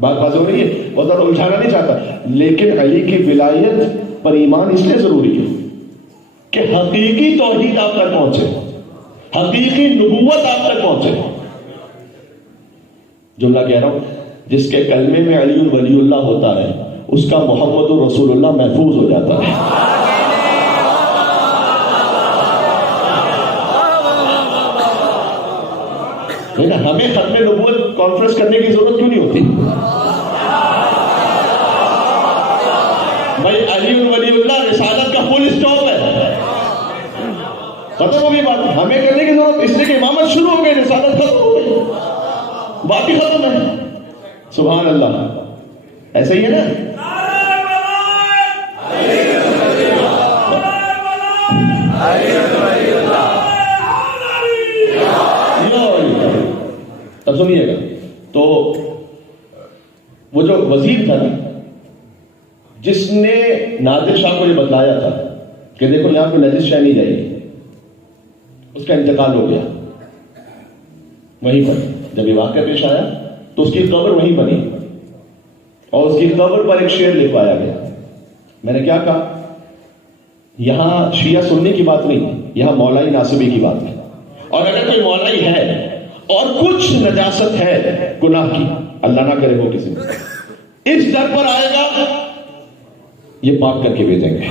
بات ہو رہی ہے. وہ ذرا الجھانا نہیں چاہتا، لیکن علی کی ولایت پر ایمان اس لیے ضروری ہے کہ حقیقی توحید آپ تک پہنچے، حقیقی نبوت آپ تک پہنچے. جملہ کہہ رہا ہوں، جس کے کلمے میں علی ولی اللہ ہوتا ہے اس کا محمد رسول اللہ محفوظ ہو جاتا ہے. ہمیں ختم نبوت کانفرنس کرنے کی ضرورت کیوں نہیں ہوتی؟ بھائی علی ولی اللہ رسالت کا فل اسٹاپ ہے، ختم ہو گئی بات. ہمیں کرنے کی ضرورت اس لیے کہ امامت شروع ہو گئی، رسالت ختم ہو گئی، باقی ختم ہے. سبحان اللہ. ایسا ہی ہے نا. تب سنیے گا. تو وہ جو وزیر تھا نا، جس نے نادر شاہ کو یہ بتلایا تھا کہ دیکھو یہاں پہ نجس شاہ نہیں جائے گی، اس کا انتقال ہو گیا. وہیں پر جب یہ واقعہ پیش آیا تو اس کی قبر وہیں بنی، اور اس کی قبر پر ایک شعر لکھوایا گیا. میں نے کیا کہا؟ یہاں شیعہ سنی کی بات نہیں، یہاں مولائی ناصبی کی بات ہے. اور اگر کوئی مولائی ہے اور کچھ نجاست ہے گناہ کی، اللہ نہ کرے وہ کسی میں اس در پر آئے گا، یہ پاک کر کے بھیجیں گے.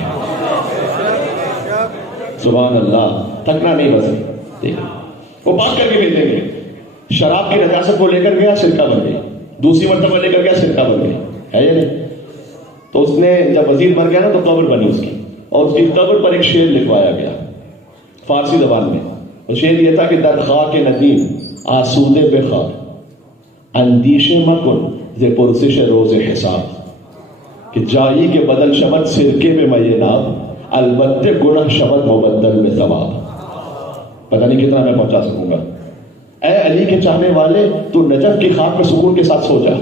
سبحان اللہ. تھکنا نہیں بس، وہ پاک کر کے بھیجیں گے. شراب کی نجاست کو لے کر گیا، سرکہ بن گئی. دوسری مرتبہ لے کر گیا، سرکہ بن گئی. ہے یا نہیں؟ تو اس نے جب وزیر مر گیا نا تو قبر بنی اس کی، اور اس کی قبر پر ایک شعر لکھوایا گیا فارسی زبان میں. وہ شعر یہ تھا کہ در خاک ندیم آسودے بے خاک اندیشے مکن ز پرسش روز حساب، کہ جائی کے بدل شبد سرکے میں میے ناب، البتہ گناہ شبد مبدل میں ثواب. پتہ نہیں کتنا میں پہنچا سکوں گا. اے علی کے چاہنے والے، تو نجف کی خاک میں سکون کے ساتھ سو جا.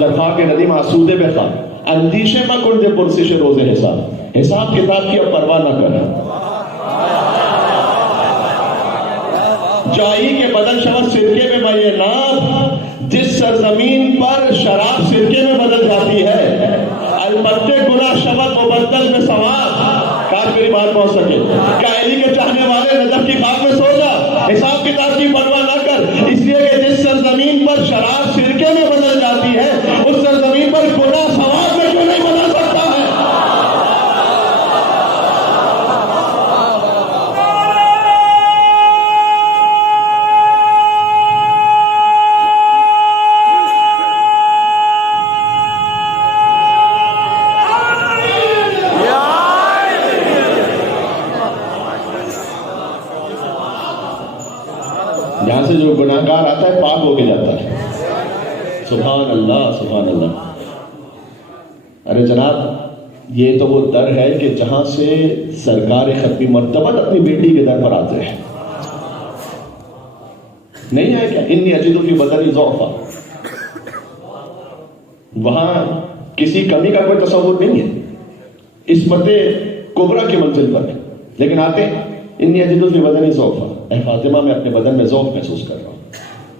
در خاک ندیم آسودے بے خاک اندیشے مکن ز پرسش روز حساب، حساب کتاب کی اب پرواہ نہ کر. جائی کے بدل شبد سرکے میں میے ناب، جس سرزمین پر شراب سرکے میں بدل جاتی ہے، البتہ گناہ شبد مبدل میں ثواب. کاش میری بات پہنچ سکے. کہ علی کے چاہنے والے نجف کی خاک میں سو جا، حساب کتاب کی پرواہ نہ کر، اس لیے کہ جس سرزمین پر شراب سرکے میں بدل جاتی ہے، اس سرزمین پر گناہ ثواب میں کیوں نہیں بدل سکتا ہے؟ یہاں سے جو گناہگار آتا ہے پاک ہو کے جاتا ہے. سبحان اللہ سبحان اللہ. ارے جناب، یہ تو وہ در ہے کہ جہاں سے سرکار ختمی مرتبہ اپنی بیٹی کے در پر آتے ہیں. نہیں ہے کیا؟ انی اجد فی بدنی ضعفا. وہاں کسی کمی کا کوئی تصور نہیں ہے، اس فتح کبرا کی منزل پر ہے. لیکن آتے انی اجد فی بدنی ضعفا، اے فاطمہ میں اپنے بدن میں ذوق محسوس کر رہا ہوں.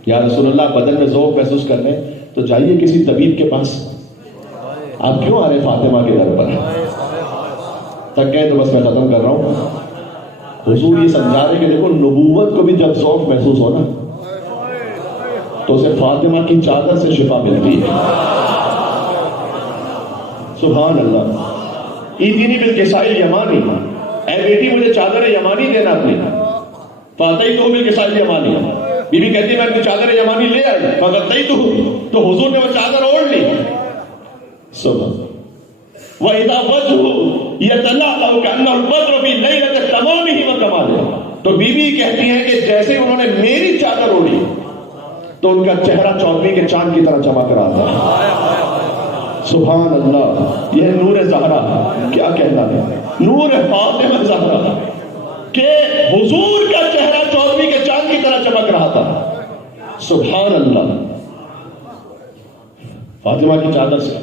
یا رسول اللہ بدن میں ذوق محسوس کر رہے ہیں تو جائیے کسی طبیب کے پاس. آپ کیوں آ رہے فاطمہ کے در پر؟ تک گئے تو بس میں ختم کر رہا ہوں. حضور یہ سمجھا رہے کہ دیکھو نبوت کو بھی جب ذوق محسوس ہو نا تو اسے فاطمہ کی چادر سے شفا ملتی ہے. سبحان اللہ. ایدینی بالکسائی یمانی، اے بیٹی مجھے چادر یمانی دینا اپنی. فاتحی تو بالکسائی یمانی، بی بی کہتی میں اپنی چادر یمانی لے آئی. فغطئی تو حضور نے وہ چادر اوڑھ لی. سبحان. وَإِذَا وَجْهُ يَتَلَأْلَأُ كَأَنَّهُ الْبَدْرُ فِي لَيْلَةِ تَمَامِهِ وَكَمَالِهِ. تو بی بی کہتی ہیں کہ جیسے انہوں نے میری چادر اوڑھی تو ان کا چہرہ 14ویں کے چاند کی طرح چمک رہا تھا. سبحان اللہ. یہ نور زہرا، کیا کہنا ہے، نور فاطمہ زہرا کہ حضور کا چہرہ 14ویں کے چاند کی طرح چمک رہا تھا. سبحان اللہ. فاطمہ کی چادر سے.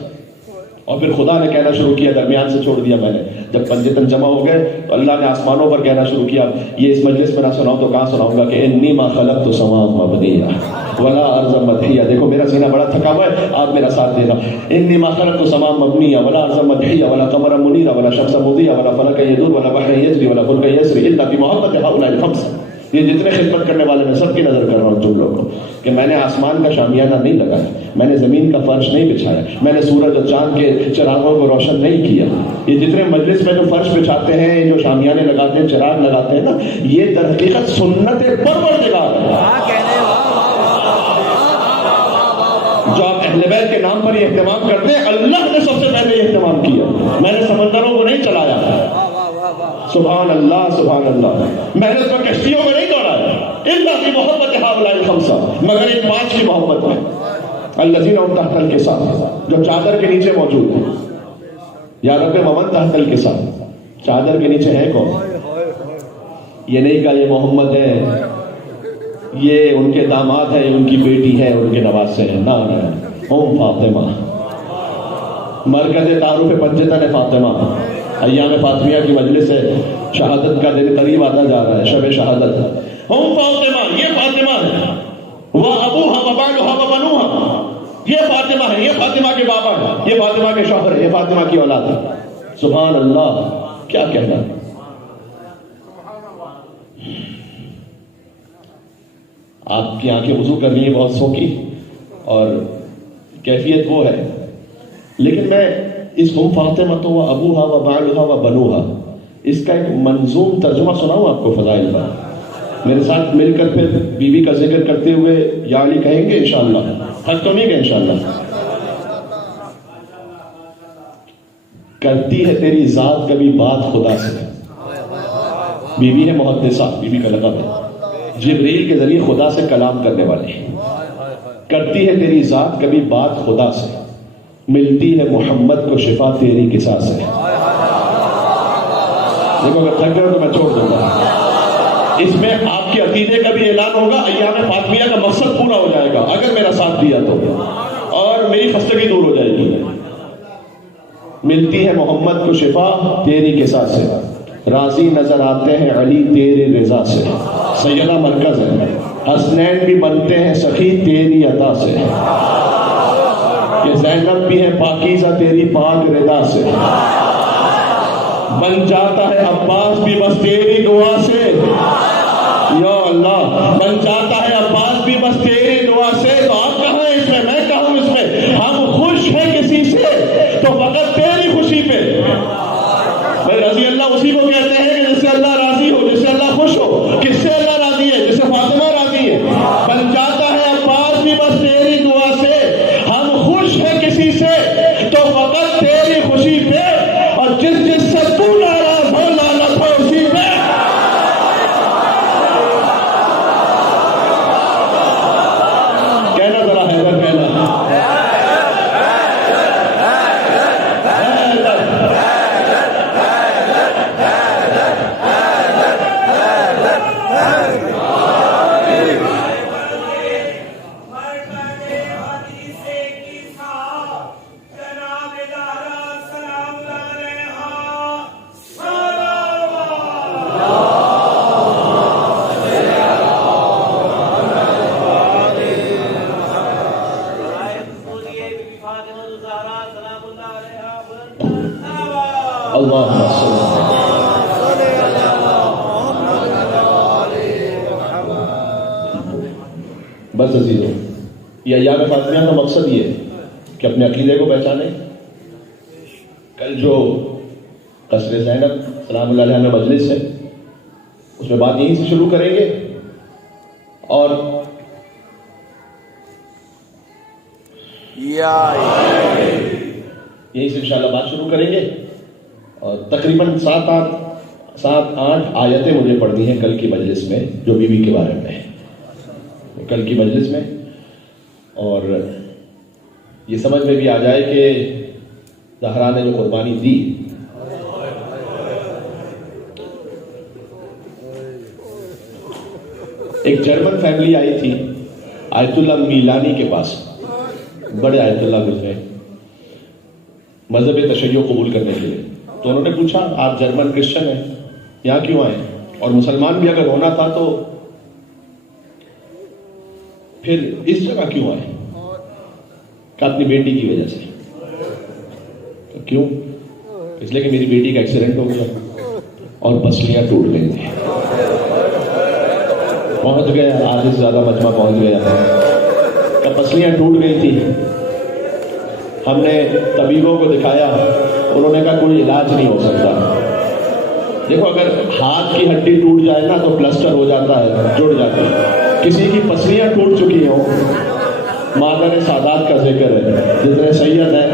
اور پھر خدا نے کہنا شروع کیا، درمیان سے چھوڑ دیا میں نے. جب پنجتن جمع ہو گئے تو اللہ نے آسمانوں پر کہنا شروع کیا. یہ اس مجلس میں نہ سناؤں تو کہاں سناؤں گا کہ انی ما خلقت السماء مبنیہ ولا ارض مدحیہ. دیکھو میرا سینہ بڑا تھکا ہوا ہے، آپ میرا ساتھ دے گا. انی ما خلقت السماء مبنیہ ولا ارض مدحیہ ولا قمرا منیرا ولا شمسا مضیہ ولا فلکا یدور ولا بحر یجری ولا فلک یسری الا بمحبت هؤلاء الخمس. یہ جتنے خدمت کرنے والے میں سب کی نظر کر رہا ہوں تم لوگوں کو کہ میں نے آسمان کا شامیانہ نہیں لگایا، میں نے زمین کا فرش نہیں بچھایا، میں نے سورج اور چاند کے چراغوں کو روشن نہیں کیا. یہ جتنے مجلس میں جو فرش بچھاتے ہیں، جو شامیانے لگاتے ہیں، چراغ لگاتے ہیں نا، یہ در حقیقت سنت پروردگار ہے. جو آپ اہل بیت کے نام پر یہ اہتمام کرتے ہیں، اللہ نے سب سے پہلے یہ اہتمام کیا. میں نے سمندروں کو نہیں چلایا. سبحان اللہ سبحان اللہ. میں نے اس میں کشتیوں میں نہیں دوڑایا. الا کی محبت هؤلاء الخمسہ، مگر ان 5 کی محبت ہے. الذین هم تحت الکساء، جو چادر کے نیچے موجود ہیں. یا رب ومن تحت الکساء، چادر کے نیچے ہے کون؟ یہ نہیں کہا یہ محمد ہے، یہ ان کے داماد ہے، ان کی بیٹی ہے، ان کے نواسے ہیں. نہ ہم فاطمہ. مرکز تعارف پنجتن فاطمہ. ایام فاطمیہ کی مجلس ہے، شہادت کا دن قریب آتا جا رہا ہے، شب شہادت. ہم فاطمہ، یہ فاطمہ ہے. وَأَبُوهَا وَبَعْلُهَا وَبَنُوهَا، یہ فاطمہ ہے، یہ فاطمہ کے بابا ہے، یہ فاطمہ کے شوہر ہے، یہ فاطمہ کی اولاد ہے. سبحان اللہ. کیا کہنا. آپ کی آنکھیں وضو کر رہی ہیں بہت سوکھی اور کیفیت وہ ہے، لیکن میں اس ہم فاطمہ تو وہ ابوہا و بعلہا و بنوہا، اس کا ایک منظوم ترجمہ سناؤں آپ کو فضائل پر. میرے ساتھ مل کر پھر بی بی کا ذکر کرتے ہوئے یا علی کہیں گے انشاءاللہ. حق تو نہیں گے انشاءاللہ. کرتی ہے تیری ذات کبھی بات خدا سے. بی بی ہے محدثہ، بی بی کا لقب ہے، جبریل کے ذریعے خدا سے کلام کرنے والی. کرتی ہے تیری ذات کبھی بات خدا سے، ملتی ہے محمد کو شفا تیری کسا سے. دیکھو اگر تھک گئے تو میں چھوڑ دوں گا. اس میں آپ کے عقیدے کا بھی اعلان ہوگا، ایام فاطمیہ کا مقصد پورا ہو جائے گا اگر میرا ساتھ دیا تو، اور میری خستگی دور ہو جائے گی. ملتی ہے محمد کو شفا تیری کسا سے، راضی نظر آتے ہیں علی تیری رضا سے. سیدہ مرکز ہے، حسنین بھی بنتے ہیں سخی تیری عطا سے، کہ زینب بھی ہے پاکیزہ تیری پاک رضا سے. بن جاتا ہے عباس بھی بس تیری دعا سے. یا اللہ، بن جاتا ہے عباس بھی بس تیری دعا سے. تو آپ کہاں ہیں اس میں، میں کہوں اس میں. ہم خوش ہیں کسی سے تو فقط تیری خوشی پہ. بھائی رضی اللہ اسی کو کہتے ہیں کہ جس سے اللہ راضی ہو، جس سے اللہ خوش ہو. کس سے اللہ راضی ہے؟ جس سے فاطمہ راضی ہے. بن جاتا ہے عباس بھی بس تیری دعا سے. ہم خوش ہیں کسی سے تو فقط تیری خوشی پہ، اور جس جس سے تو ناراض ہو لعنت ہو اسی پہ. اللہم صلی بس عزیزوں، یہ ایام فاطمیہ کا مقصد یہ ہے کہ اپنے عقیدے کو پہچانیں. کل جو قصر زینب سلام اللہ علیہ میں مجلس ہے اس میں بات یہیں سے شروع کریں گے اور یہیں سے انشاءاللہ بات شروع کریں گے. اور تقریباً 7-8 آیتیں مجھے پڑھنی ہیں کل کی مجلس میں جو بی بی کے بارے میں ہے کل کی مجلس میں، اور یہ سمجھ میں بھی آ جائے کہ زہرا نے جو قربانی دی ایک جرمن فیملی آئی تھی آیت اللہ میلانی کے پاس، بڑے آیت اللہ گزرے مذہب تشیع قبول کرنے کے لیے. تو انہوں نے پوچھا آپ جرمن کرسچن ہیں یہاں کیوں آئے اور مسلمان بھی اگر ہونا تھا تو پھر اس جگہ کیوں آئے؟ کہ اپنی بیٹی کی وجہ سے. کیوں؟ اس لیے کہ میری بیٹی کا ایکسیڈنٹ ہو گیا اور پسلیاں ٹوٹ گئی تھیں. پہنچ گیا آدھے سے زیادہ مجمع پہنچ گیا کہ پسلیاں ٹوٹ گئی تھی. ہم نے طبیبوں کو دکھایا، انہوں نے کہا کوئی علاج نہیں ہو سکتا. دیکھو اگر ہاتھ کی ہڈی ٹوٹ جائے نا تو پلسٹر ہو جاتا ہے، جڑ جاتی ہے. کسی کی پسلیاں ٹوٹ چکی ہوں، مادر سادات کا ذکر ہے جتنے سید ہیں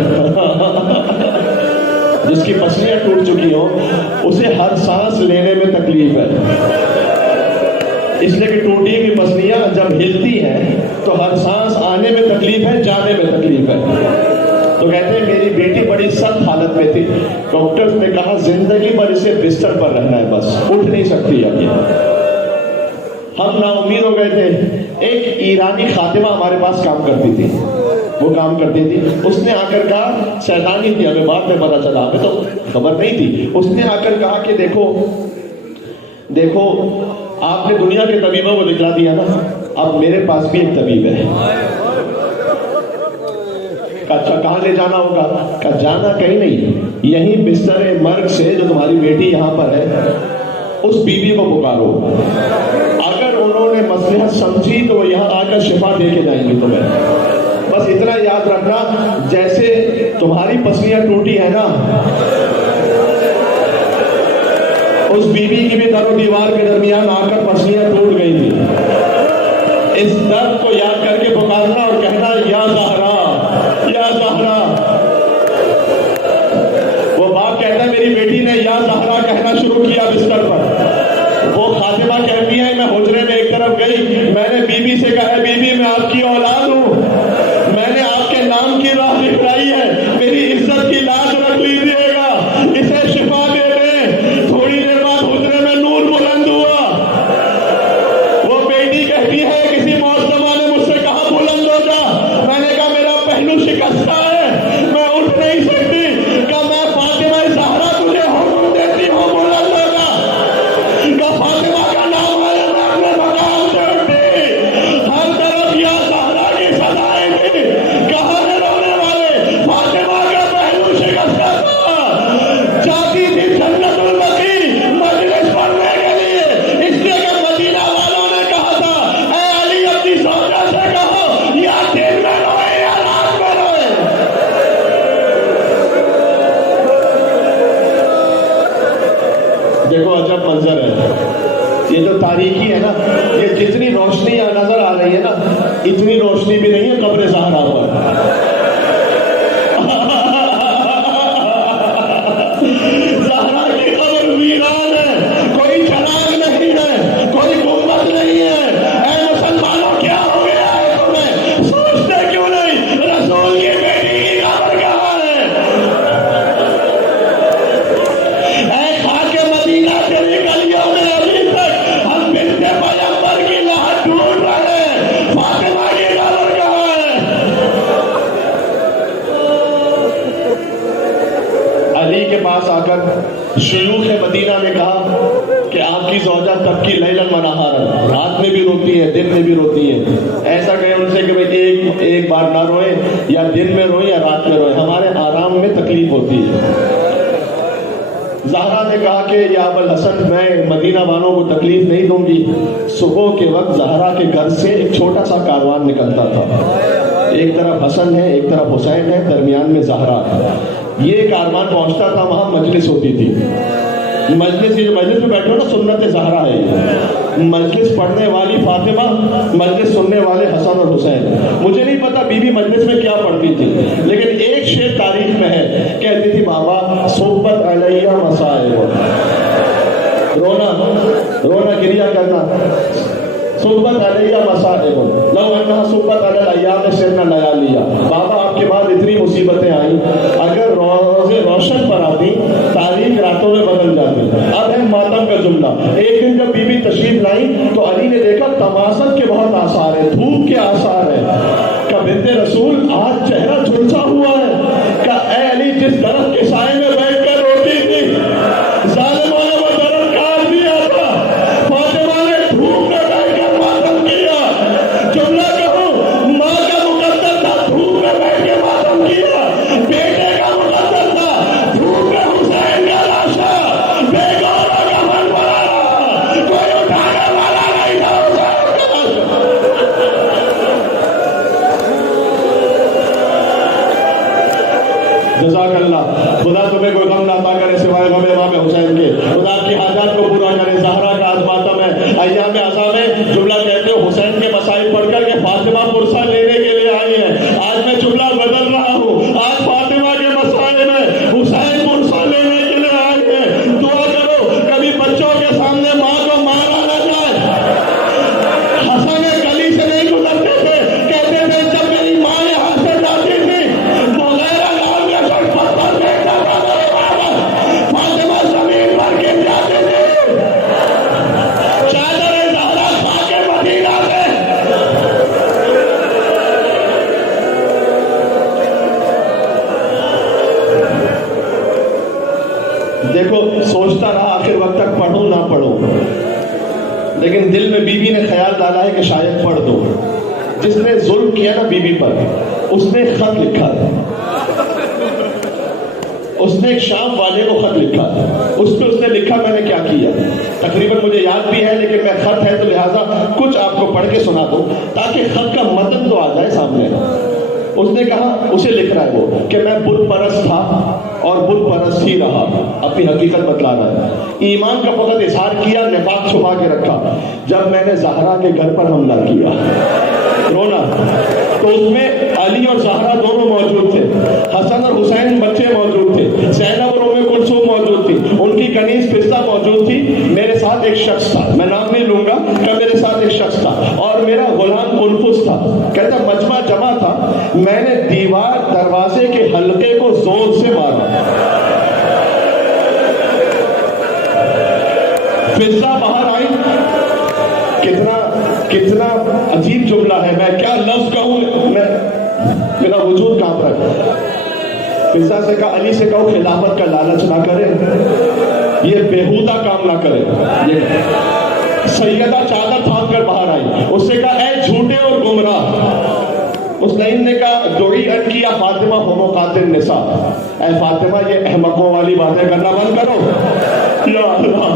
جس کی پسلیاں ٹوٹ چکی ہوں اسے ہر سانس لینے میں تکلیف ہے، اس لیے کہ ٹوٹی ہوئی پسلیاں جب ہلتی ہیں تو ہر سانس آنے میں تکلیف ہے، جانے میں تکلیف ہے. تو کہتے ہیں میری بیٹی بڑی سخت حالت میں تھی، ڈاکٹرز نے کہا زندگی بھر اسے بستر پر رہنا ہے، بس اٹھ نہیں سکتی اب یہ. ہم نا امید ہو گئے تھے. ایک ایرانی خادمہ ہمارے پاس کام کرتی تھی، وہ کام کرتی تھی. اس نے آ کر کہا، سیدانی تھی، ہمیں بعد میں پتا چلا، ہمیں تو خبر نہیں تھی. اس نے آ کر کہا کہ دیکھو آپ نے دنیا کے طبیبوں کو دکھلا دیا نا، اب میرے پاس بھی ایک طبیب ہے. اچھا کہاں لے جانا ہوگا؟ کہا جانا کہیں نہیں، یہی بستر مرگ سے جو تمہاری بیٹی یہاں پر ہے اس بیوی کو پکارو. اگر انہوں نے مصلحت سمجھی تو وہ یہاں آ کر شفا دے کے جائیں گے تمہیں. بس اتنا یاد رکھنا، جیسے تمہاری پسلیاں ٹوٹی ہے نا، اس بیوی کی بھی در و دیوار کے درمیان آ کر پسلیاں ٹوٹ گئی تھی. اس درد کو یاد کر کے پکارنا اور کہنا یا زہرا یا زہرا. وہ باپ کہتا ہے میری بیٹی نے یا زہرا کہنا شروع کیا بستر پر. وہ خاتمہ کہتی ہے میں حجرے میں ایک طرف گئی، میں نے بی بی سے کہا بی بی میں آپ کی اولاد ہوں، میں نے آپ کے نام کی راہ دکھلائی ہے، میری عزت کی لاج رکھ لیجیے گا، اسے شفا دے دیں. تھوڑی دیر بعد حجرے میں نور بلند ہوا. وہ بیٹی کہتی ہے کسی معظمہ نے مجھ سے کہا بلند ہو جا. میں نے کہا میرا پہلو شکستہ ہے، میں اٹھ نہیں سکتی. کہا میں فاطمہ زہرا تجھے حکم دیتی ہوں بلند ہو جا. کہا فاطمہ کا نام آیا میں اپنے مقام سے اٹھی. ہر طرف یا زہرا کی صدائیں تھی. کہاں ہے رونے والے؟ فاطمہ کا پہلو شکستہ تھا، جاتی تھی جنت البقیع مجلس پڑھنے کے لیے، اس لیے کہ مدینہ والوں نے کہا تھا اے علی اپنی زوجہ سے کہو یا دن میں روئے یا رات میں روئے. دیکھو عجب منظر ہے یہ جو تاریکی ہے نا، یہ جتنی روشنی نظر آ رہی ہے نا اتنی روشنی بھی نہیں ہے قبر زہرا پر. زہرا کی قبر ویران ہے، کوئی چراغ نہیں ہے، کوئی گنبد نہیں ہے. اے مسلمانوں کیا ہو گیا ہے تمہیں؟ سوچتے کیوں نہیں رسول کی بیٹی کی قبر کہاں ہے؟ اے خاک مدینہ تیری گلیوں میں ابھی تک ہم بنت پیغمبر کی لہر ڈھونڈ رہے ہیں، فاطمہ کی قبر کہاں ہے؟ علی کے پاس آ کر شیوخ مدینہ نے کہا کہ آپ کی زوجہ تب کی لیلاً و نہاراً، رات میں بھی روتی ہے دن میں بھی روتی ہے. ایسا کہیں ان سے کہ بھائی ایک بار نہ روئے، یا دن میں روئے یا رات میں روئے، ہمارے آرام میں تکلیف ہوتی ہے. کہا کہ یا ابوالحسن میں مدینہ والوں کو تکلیف نہیں دوں گی. صبح کے وقت زہرا کے گھر سے ایک چھوٹا سا کاروان نکلتا تھا. ایک طرف حسن ہے، ایک طرف حسین ہے، درمیان میں زہرا ہے. یہ کاروان پہنچتا تھا، وہاں مجلس ہوتی تھی. مجلس میں بیٹھے ہو نا، سنت زہرا ہے. مجلس پڑھنے والی فاطمہ، مجلس سننے والے حسن اور حسین. مجھے نہیں پتا بی بی مجلس میں کیا پڑھتی تھی، لیکن ایک شعر تاریخ میں ہے، کہتی تھی بابا صحبت علیہ مسائب، رونا گریا کرنا. صحبت علیہ مسائب لو انہا صحبت علی الایام سرنا لیالیا. بابا آپ کے بعد اتنی مصیبتیں آئیں، اگر روزے روشن پر آتی تاریخ راتوں میں بدل جاتی. اب ہے ماتم کا جملہ. ایک دن جب بی بی تشریف لائی تو علی نے دیکھا تماسن کے بہت آثار ہیں، دھوپ کے آثار ہیں. کہ بنت رسول آج چہرہ جھلسا ہوا ہے. کہ اے علی جس درخت کے سائے میں بیٹھ کر روتی تھی ظالموں نے وہ درخت کاٹ دیا تھا. فاطمہ نے دھوپ میں بیٹھ کر ماتم کیا. جملہ کہوں، ماں کا مقدر تھا، دھوپ میں بیٹھ کے ماتم کیا. بیٹے کا مقدر تھا، دھوپ میں حسین کا لاشا بے گورا کفن پڑا رہا، کوئی اٹھانے والا نہیں تھا حسین کا لاشا. جزاک اللہ. خدا تمہیں کوئی غم نہ عطا کرے سوائے غم امام حسین کے. خدا آپ کی حاجات کو پورا کرے. زہرا کا آج ماتم ہے، ایام عزا میں جملہ کہتے ہو حسین کے مسائل پڑھ کر کے فاطمہ پرسہ لینے کے لیے آئی ہے. آج میں جملہ بدل رہا ہوں. آج فاطمہ کے مسائل میں حسین پرسہ لینے کے لیے آئی ہے. دعا کرو کبھی بچوں کے سامنے ماں کو مارا نہ جائے. حسن گلی سے نہیں گزرتے تھے، کہتے تھے جب میری ماں یہاں سے جاتی تھی مغیرہ گاؤں میں کوئی پتھر پھینکتا تھا میرے بابا، فاطمہ زمین پر گر جاتی تھی. چادر زہرا کھا کے مدینہ سے دیکھو. سوچتا رہا آخر وقت تک پڑھوں نہ پڑھوں، لیکن دل میں بی بی نے خیال ڈالا ہے کہ شاید پڑھ دو. جس نے ظلم کیا نا بی بی پر، اس نے ایک خط لکھا تھا. اس نے ایک شام والے کو خط لکھا تھا. اس پہ اس نے لکھا میں نے کیا کیا، تقریباً مجھے یاد بھی ہے، لیکن میں خط ہے تو لہٰذا کچھ آپ کو پڑھ کے سنا دوں تاکہ خط کا متن تو آ جائے سامنے. اس نے کہا، اسے لکھ رہا ہے وہ، کہ میں بت پرست تھا اور بت پرست ہی رہا. اپنی حقیقت بتلا رہا ہے. ایمان کا فقط اظہار کیا، نفاق چھپا کے رکھا. جب میں نے زہرا کے گھر پر حملہ کیا، رونا، تو اس میں علی اور زہرا دونوں موجود تھے، حسن اور حسین بچے موجود تھے، زینب اور ام کلثوم موجود تھی، ان کی کنیز فضہ موجود تھی. میرے ساتھ ایک شخص تھا، میں نام نہیں لوں گا، کہ میرے ساتھ ایک شخص تھا اور میرا غلام قنفذ تھا. کہتا مجمع جمع تھا، میں نے دیوار دروازے کے حلقے کو زور سے مارا. فضہ باہر آئی. کتنا عجیب جملہ ہے، میں کیا لفظ کہوں، میرا وجود کانپ رہا ہے. فضہ سے کہا، علی سے کہو خلافت کا لالچ نہ کرے، یہ بیہودہ کام نہ کرے. سیدہ چادر تھام کر باہر آئی. اس سے کہا اے جھوٹے اور گمراہ. اس لائن نے کہا دعی ان کیا فاطمہ حمقات النساء، اے فاطمہ یہ احمقوں والی باتیں کرنا بند کرو. یا اللہ،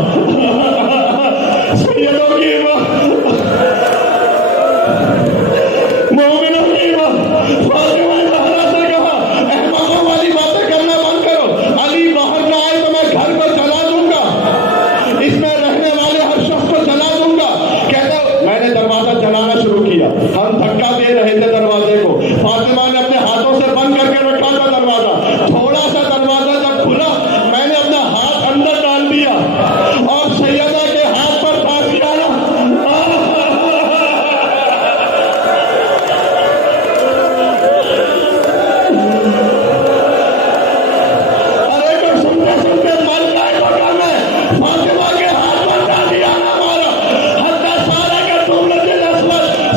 سیدوں کی مومنوں کی فاطمہ زہرا سے کہا احمقوں والی باتیں کرنا بند کرو. علی باہر نہ آئے تو میں گھر کو جلا دوں گا، اس میں رہنے والے ہر شخص کو جلا دوں گا. کہتا میں نے دروازہ جلانا شروع کیا. ہم دھکا دے رہے تھے دروازے کو، فاطمہ نے اپنے ہاتھوں سے بند کر کے رکھا تھا دروازہ. تھوڑا سا دروازہ جب کھلا، میں نے اپنا ہاتھ اندر ڈال دیا اور سیدہ کے ہاتھ پر پھانسی ڈالا.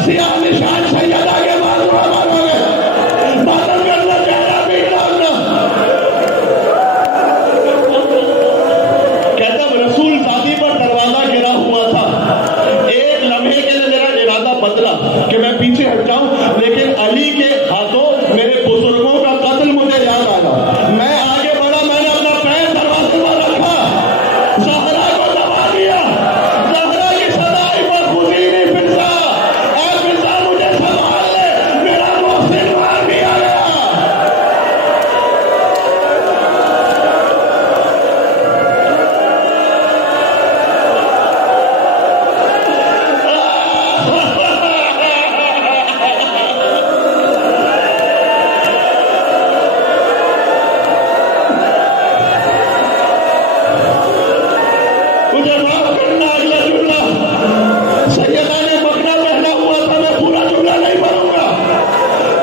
سیاہ نشان سیدہ کے بعد